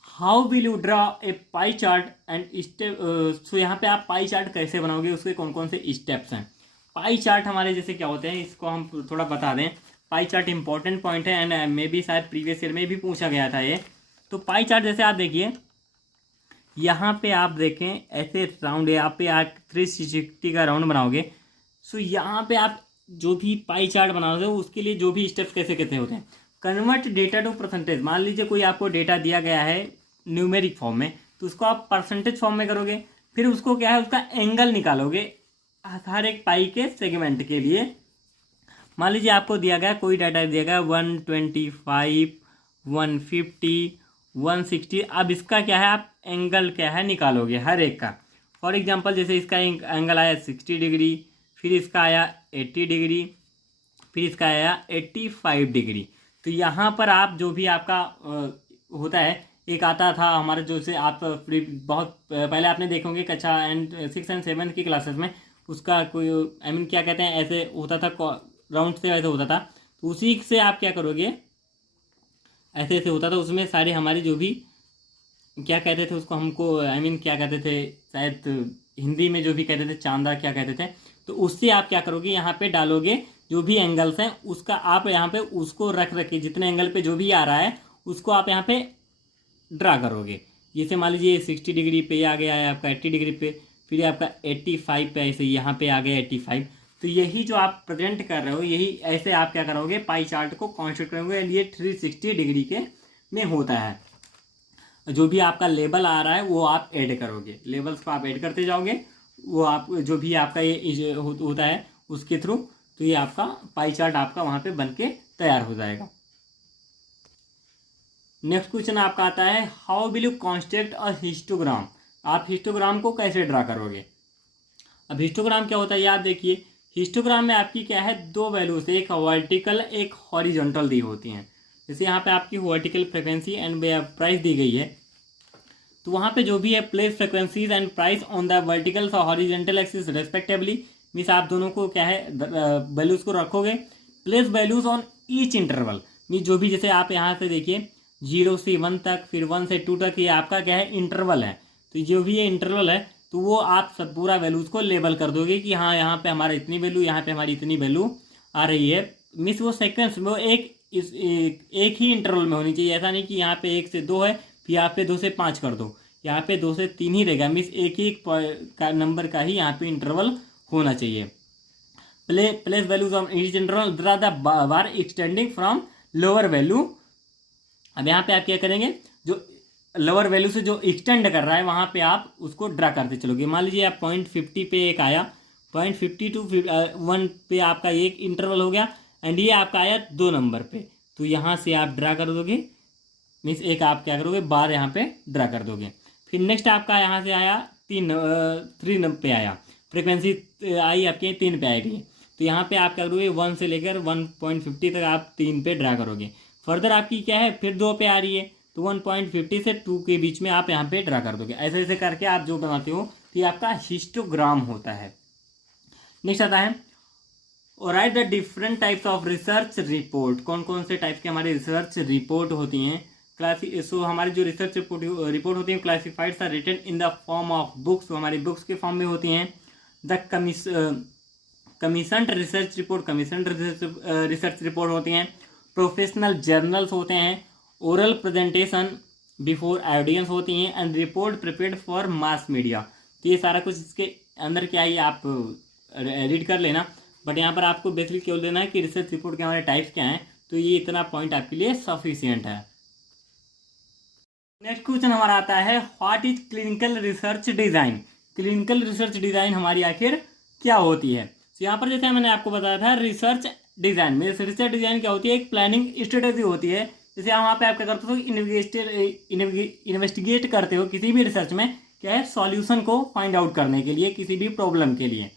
How will you draw a pie chart and step. So यहाँ पे आप पाई चार्ट कैसे बनाओगे, उसके कौन कौन से स्टेप्स हैं। पाई चार्ट हमारे जैसे क्या होते हैं, इसको हम थोड़ा बता दें। पाई चार्ट इंपॉर्टेंट पॉइंट है एंड मे बी शायद प्रीवियस ईयर में भी पूछा गया था ये। तो पाई चार्ट जैसे आप देखिए, यहाँ पे आप देखें ऐसे राउंड है, यहाँ पे आप 360 का राउंड बनाओगे। सो यहाँ पे आप जो भी पाई चार्ट बनाओगे उसके लिए जो भी स्टेप्स कैसे कैसे होते हैं। Convert data to percentage. मान लीजिए कोई आपको डेटा दिया गया है न्यूमेरिक फॉर्म में, तो उसको आप परसेंटेज फॉर्म में करोगे, फिर उसको क्या है, उसका एंगल निकालोगे हर एक पाई के सेगमेंट के लिए। मान लीजिए आपको दिया गया, कोई डाटा दिया गया 125, 150, 160। अब इसका क्या है, आप एंगल क्या है निकालोगे हर एक का। फॉर एग्जांपल जैसे इसका एंगल आया 60 डिग्री, फिर इसका आया 80 डिग्री, फिर इसका आया 85 डिग्री। तो यहाँ पर आप जो भी आपका होता है, एक आता था हमारे जो से आप बहुत पहले आपने देखोगे कक्षा एंड 6 एंड 7 की क्लासेस में, उसका कोई क्या कहते हैं, ऐसे होता था, राउंड से ऐसे होता था। तो उसी से आप क्या करोगे, ऐसे ऐसे होता था, उसमें सारे हमारे जो भी क्या कहते थे उसको, हमको क्या कहते थे, शायद हिंदी में जो भी कहते थे चांदा क्या कहते थे। तो उससे आप क्या करोगे, यहाँ पे डालोगे जो भी एंगल्स हैं उसका, आप यहाँ पे उसको रख रखिए, जितने एंगल पे जो भी आ रहा है उसको आप यहाँ पे ड्रा करोगे। जैसे मान लीजिए 60 डिग्री पे आ गया है आपका, 80 डिग्री पे, फिर आपका 85 पे, ऐसे यहाँ पे आ गया 85। तो यही जो आप प्रेजेंट कर रहे हो, यही ऐसे आप क्या करोगे, पाई चार्ट को कॉन्स्ट्रक्ट करोगे। ये 360 डिग्री के में होता है। जो भी आपका लेबल आ रहा है वो आप ऐड करोगे, लेबल्स को आप ऐड करते जाओगे, वो आप जो भी आपका ये होता है उसके थ्रू, तो ये आपका पाई चार्ट आपका वहाँ पे बन के तैयार हो जाएगा। नेक्स्ट क्वेश्चन आपका आता है, how will you construct a histogram. आप हिस्टोग्राम को कैसे ड्रा करोगे। अब हिस्टोग्राम क्या होता है, याद देखिए, हिस्टोग्राम में आपकी क्या है, दो वैल्यूज, एक वर्टिकल एक हॉरिजॉन्टल दी होती हैं। जैसे यहाँ पे आपकी वर्टिकल फ्रिक्वेंसी एंड प्राइस दी गई है, तो वहाँ पे जो भी है, place frequencies and price on the vertical और हॉरिजॉन्टल एक्सिस रेस्पेक्टिवली। मीन्स आप दोनों को क्या है, वैल्यूज को रखोगे। Place values on each interval. Means जो भी, जैसे आप यहाँ से देखिए 0 से 1 तक, फिर 1 से 2 तक, ये आपका क्या है, इंटरवल है। तो जो भी ये इंटरवल है, तो वो आप सब पूरा वैल्यूज को लेबल कर दोगे कि हाँ यहाँ पे हमारा इतनी वैल्यू, यहाँ पे हमारी इतनी वैल्यू आ रही है। मीन्स वो सेकेंड्स में, वो एक ही इंटरवल में होनी चाहिए। ऐसा नहीं कि यहाँ पे 1 से 2 है, फिर यहाँ पे 2 से 5 कर दो, यहाँ पे 2 से 3 ही रहेगा। मीन्स एक ही का नंबर का ही यहाँ पे इंटरवल होना चाहिए। Place values on each interval draw the bar extending from lower value. अब यहाँ पे आप क्या करेंगे, जो लोअर वैल्यू से जो एक्सटेंड कर रहा है वहाँ पे आप उसको ड्रा करते चलोगे। मान लीजिए आप 0.50 पे एक आया, 0.50 टू 1 पे आपका एक इंटरवल हो गया, एंड ये आपका आया 2 नंबर पे, तो यहाँ से आप ड्रा कर दोगे। मीन्स एक आप क्या करोगे, बार यहाँ पे ड्रा कर दोगे। फिर नेक्स्ट आपका यहाँ से आया 3 पे आया, फ्रिक्वेंसी आई आपके 3 पे आएगी, तो यहाँ पे आप क्या करोगे, 1 से लेकर 1.50 तक आप 3 पे ड्रा करोगे। फर्दर आपकी क्या है, फिर 2 पे आ रही है, तो 1.50 से 2 के बीच में आप यहाँ पे ड्रा कर दोगे। ऐसे ऐसे करके आप जो बनाते हो, तो ये आपका हिस्टोग्राम होता है। नेक्स्ट आता है, और right the different types of research report. कौन कौन से टाइप के हमारे रिसर्च रिपोर्ट होती हैं। सो हमारी जो रिसर्च रिपोर्ट होती है, classifieds are written in the form of books, हमारी बुक्स के फॉर्म में होती हैं। द कमीशन्ड रिसर्च रिपोर्ट होती हैं, प्रोफेशनल जर्नल्स होते हैं, ओरल प्रेजेंटेशन बिफोर ऑडियंस होती हैं, and report prepared for mass media. तो ये सारा कुछ इसके अंदर क्या है आप रीड कर लेना, बट यहाँ पर आपको बेसिकली केवल देना है कि रिसर्च रिपोर्ट के हमारे टाइप्स क्या हैं। तो ये इतना पॉइंट आपके लिए सफिशियंट है। नेक्स्ट क्वेश्चन हमारा आता है, what is clinical research design. Clinical research design हमारी आखिर क्या होती है। तो यहाँ पर जैसे मैंने आपको बताया था, रिसर्च डिज़ाइन में रिसर्च डिज़ाइन क्या होती है, एक प्लानिंग स्ट्रेटेजी होती है। जैसे वहाँ पे आप क्या करते हो, इन्वेस्टिगेट करते हो किसी भी रिसर्च में, क्या है, सॉल्यूशन को फाइंड आउट करने के लिए, किसी भी प्रॉब्लम के लिए,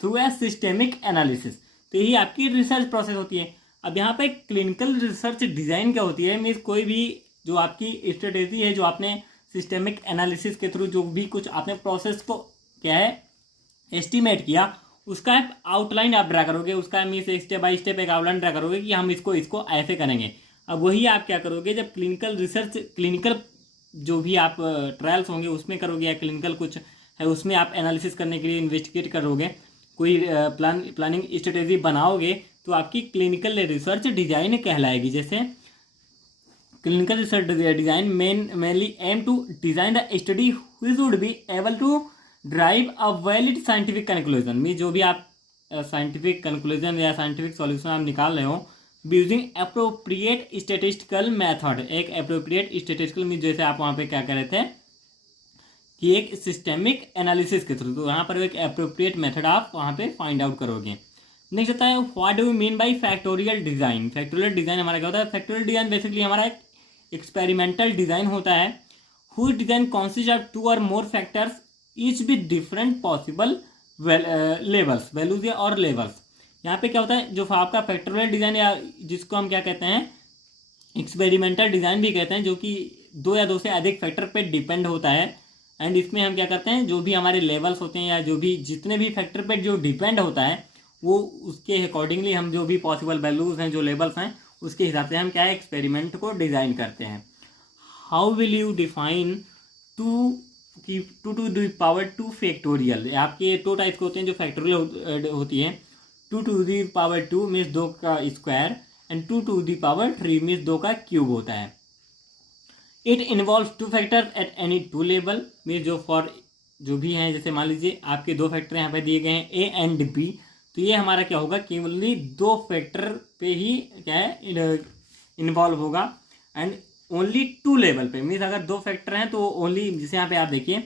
थ्रू ए सिस्टेमिक एनालिसिस। तो यही आपकी रिसर्च प्रोसेस होती है। अब यहाँ पे क्लिनिकल रिसर्च डिज़ाइन क्या होती है, मीन्स कोई भी जो आपकी स्ट्रेटेजी है, जो आपने सिस्टेमिक एनालिसिस के थ्रू जो भी कुछ आपने प्रोसेस को क्या है एस्टिमेट किया, उसका एक आउटलाइन आप ड्रा करोगे, उसका मीन्स स्टेप बाय स्टेप एक आउटलाइन ड्रा करोगे कि हम इसको ऐसे करेंगे। अब वही आप क्या करोगे, जब क्लिनिकल जो भी आप ट्रायल्स होंगे उसमें करोगे, या क्लिनिकल कुछ है उसमें आप एनालिसिस करने के लिए इन्वेस्टिगेट करोगे, कोई प्लानिंग स्ट्रेटेजी बनाओगे, तो आपकी क्लिनिकल रिसर्च डिज़ाइन कहलाएगी। जैसे clinical research design mainly aim to design the study which would be able to drive a valid scientific conclusion. में जो भी आप साइंटिफिक कंक्लूजन या साइंटिफिक सॉल्यूशन आप निकाल रहे हो, यूजिंग अप्रोप्रिएट स्टेटिस्टिकल मेथड। एक अप्रोप्रिएट स्टेटिस्टिकल में जैसे आप वहाँ पे क्या कर रहे थे कि एक सिस्टेमिक एनालिसिस के थ्रू, तो यहाँ पर एक अप्रोप्रिएट मेथड आप वहाँ पे फाइंड आउट करोगे। नेक्स्ट होता है, what do you mean by factorial design. Factorial design हमारा क्या होता है, फैक्टोरियल डिज़ाइन बेसिकली हमारा एक एक्सपेरिमेंटल डिज़ाइन होता है, whose design consist of 2 or more factors each with different possible levels, values or levels. यहाँ पे क्या होता है, जो आपका फैक्टोरियल डिज़ाइन या जिसको हम क्या कहते हैं एक्सपेरिमेंटल डिज़ाइन भी कहते हैं, जो कि 2 या 2 से अधिक फैक्टर पे डिपेंड होता है। एंड इसमें हम क्या करते हैं, जो भी हमारे लेवल्स होते हैं या जो भी जितने भी फैक्टर पे जो डिपेंड होता है, वो उसके अकॉर्डिंगली हम जो भी पॉसिबल वैल्यूज़ हैं, जो लेवल्स हैं, उसके हिसाब से हम क्या है एक्सपेरिमेंट को डिज़ाइन करते हैं। How will you define 2 to the power 2 factorial. आपके 2 टाइप्स के होते हैं जो फैक्टोरियल होती है। 2 टू द पावर 2 मीन्स 2 का square, and 2 to the power 3 means 2 का क्यूब होता है। It involve 2 factors at any 2 level, means जो फॉर जो भी हैं, जैसे मान लीजिए आपके 2 फैक्टर यहाँ पे दिए गए हैं ए एंड बी, तो ये हमारा क्या होगा, केवल 2 फैक्टर पे ही क्या है इन्वॉल्व होगा, एंड ओनली 2 लेवल पे। मीन्स अगर 2 फैक्टर हैं तो ओनली, जैसे यहाँ पे आप देखिए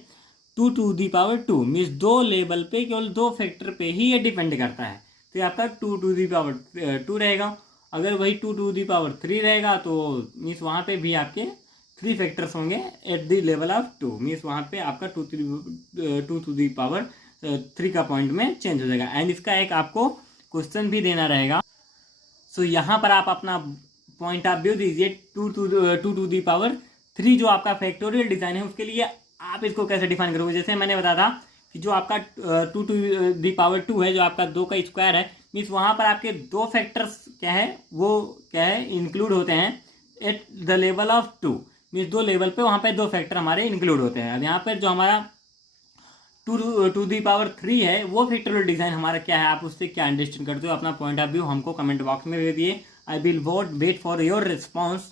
2 to the power 2 means 2 level पे केवल 2 फैक्टर पे ही ये डिपेंड करता है। तो ये आपका 2 टू दी पावर 2 रहेगा। अगर वही 2 टू दी पावर 3 रहेगा तो मीन्स वहाँ पे भी आपके 3 फैक्टर्स होंगे at the level of 2, means वहाँ पे आपका 2 टू दी पावर 3 का पॉइंट में चेंज हो जाएगा। एंड इसका एक आपको क्वेश्चन भी देना रहेगा। सो यहाँ पर आप अपना पॉइंट ऑफ व्यू दीजिए 2 टू दी पावर 3 जो आपका फैक्टोरियल डिज़ाइन है, उसके लिए आप इसको कैसे डिफाइन करोगे। जैसे मैंने बताया था कि जो आपका 2 टू दी पावर 2 है, जो आपका 2 का स्क्वायर है, मीन्स वहाँ पर आपके 2 फैक्टर्स क्या है, वो क्या है इंक्लूड होते हैं at the level of 2, means 2 level पे वहाँ पे 2 फैक्टर हमारे इंक्लूड होते हैं। अब यहाँ पर जो हमारा 2 टू दी पावर 3 है, वो फैक्टोरियल डिज़ाइन हमारा क्या है, आप उससे क्या अंडरस्टैंड करते हो, अपना पॉइंट ऑफ व्यू हमको कमेंट बॉक्स में दे दिए। I will wait for your response.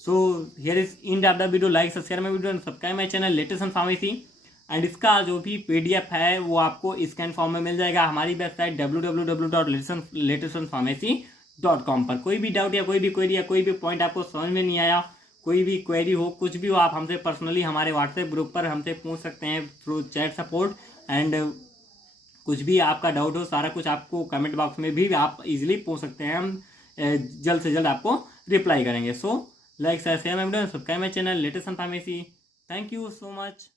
So here is end of the video. Like share my video and subscribe my channel latest in pharmacy. And इसका जो भी PDF है वो आपको स्कैन फॉर्म में मिल जाएगा हमारी वेबसाइट www.latestonpharmacy.com पर। कोई भी डाउट या कोई भी क्वेरी या कोई भी पॉइंट आपको समझ में नहीं आया, कोई भी क्वेरी हो, कुछ भी हो, आप हमसे पर्सनली हमारे व्हाट्सएप ग्रुप पर हमसे पूछ सकते हैं थ्रू चैट सपोर्ट। एंड कुछ भी आपका डाउट हो, सारा कुछ आपको कमेंट बॉक्स में भी आप इजीली पूछ सकते हैं, हम जल्द से जल्द आपको रिप्लाई करेंगे। So like share my video, subscribe my channel latest in pharmacy. Thank you so much.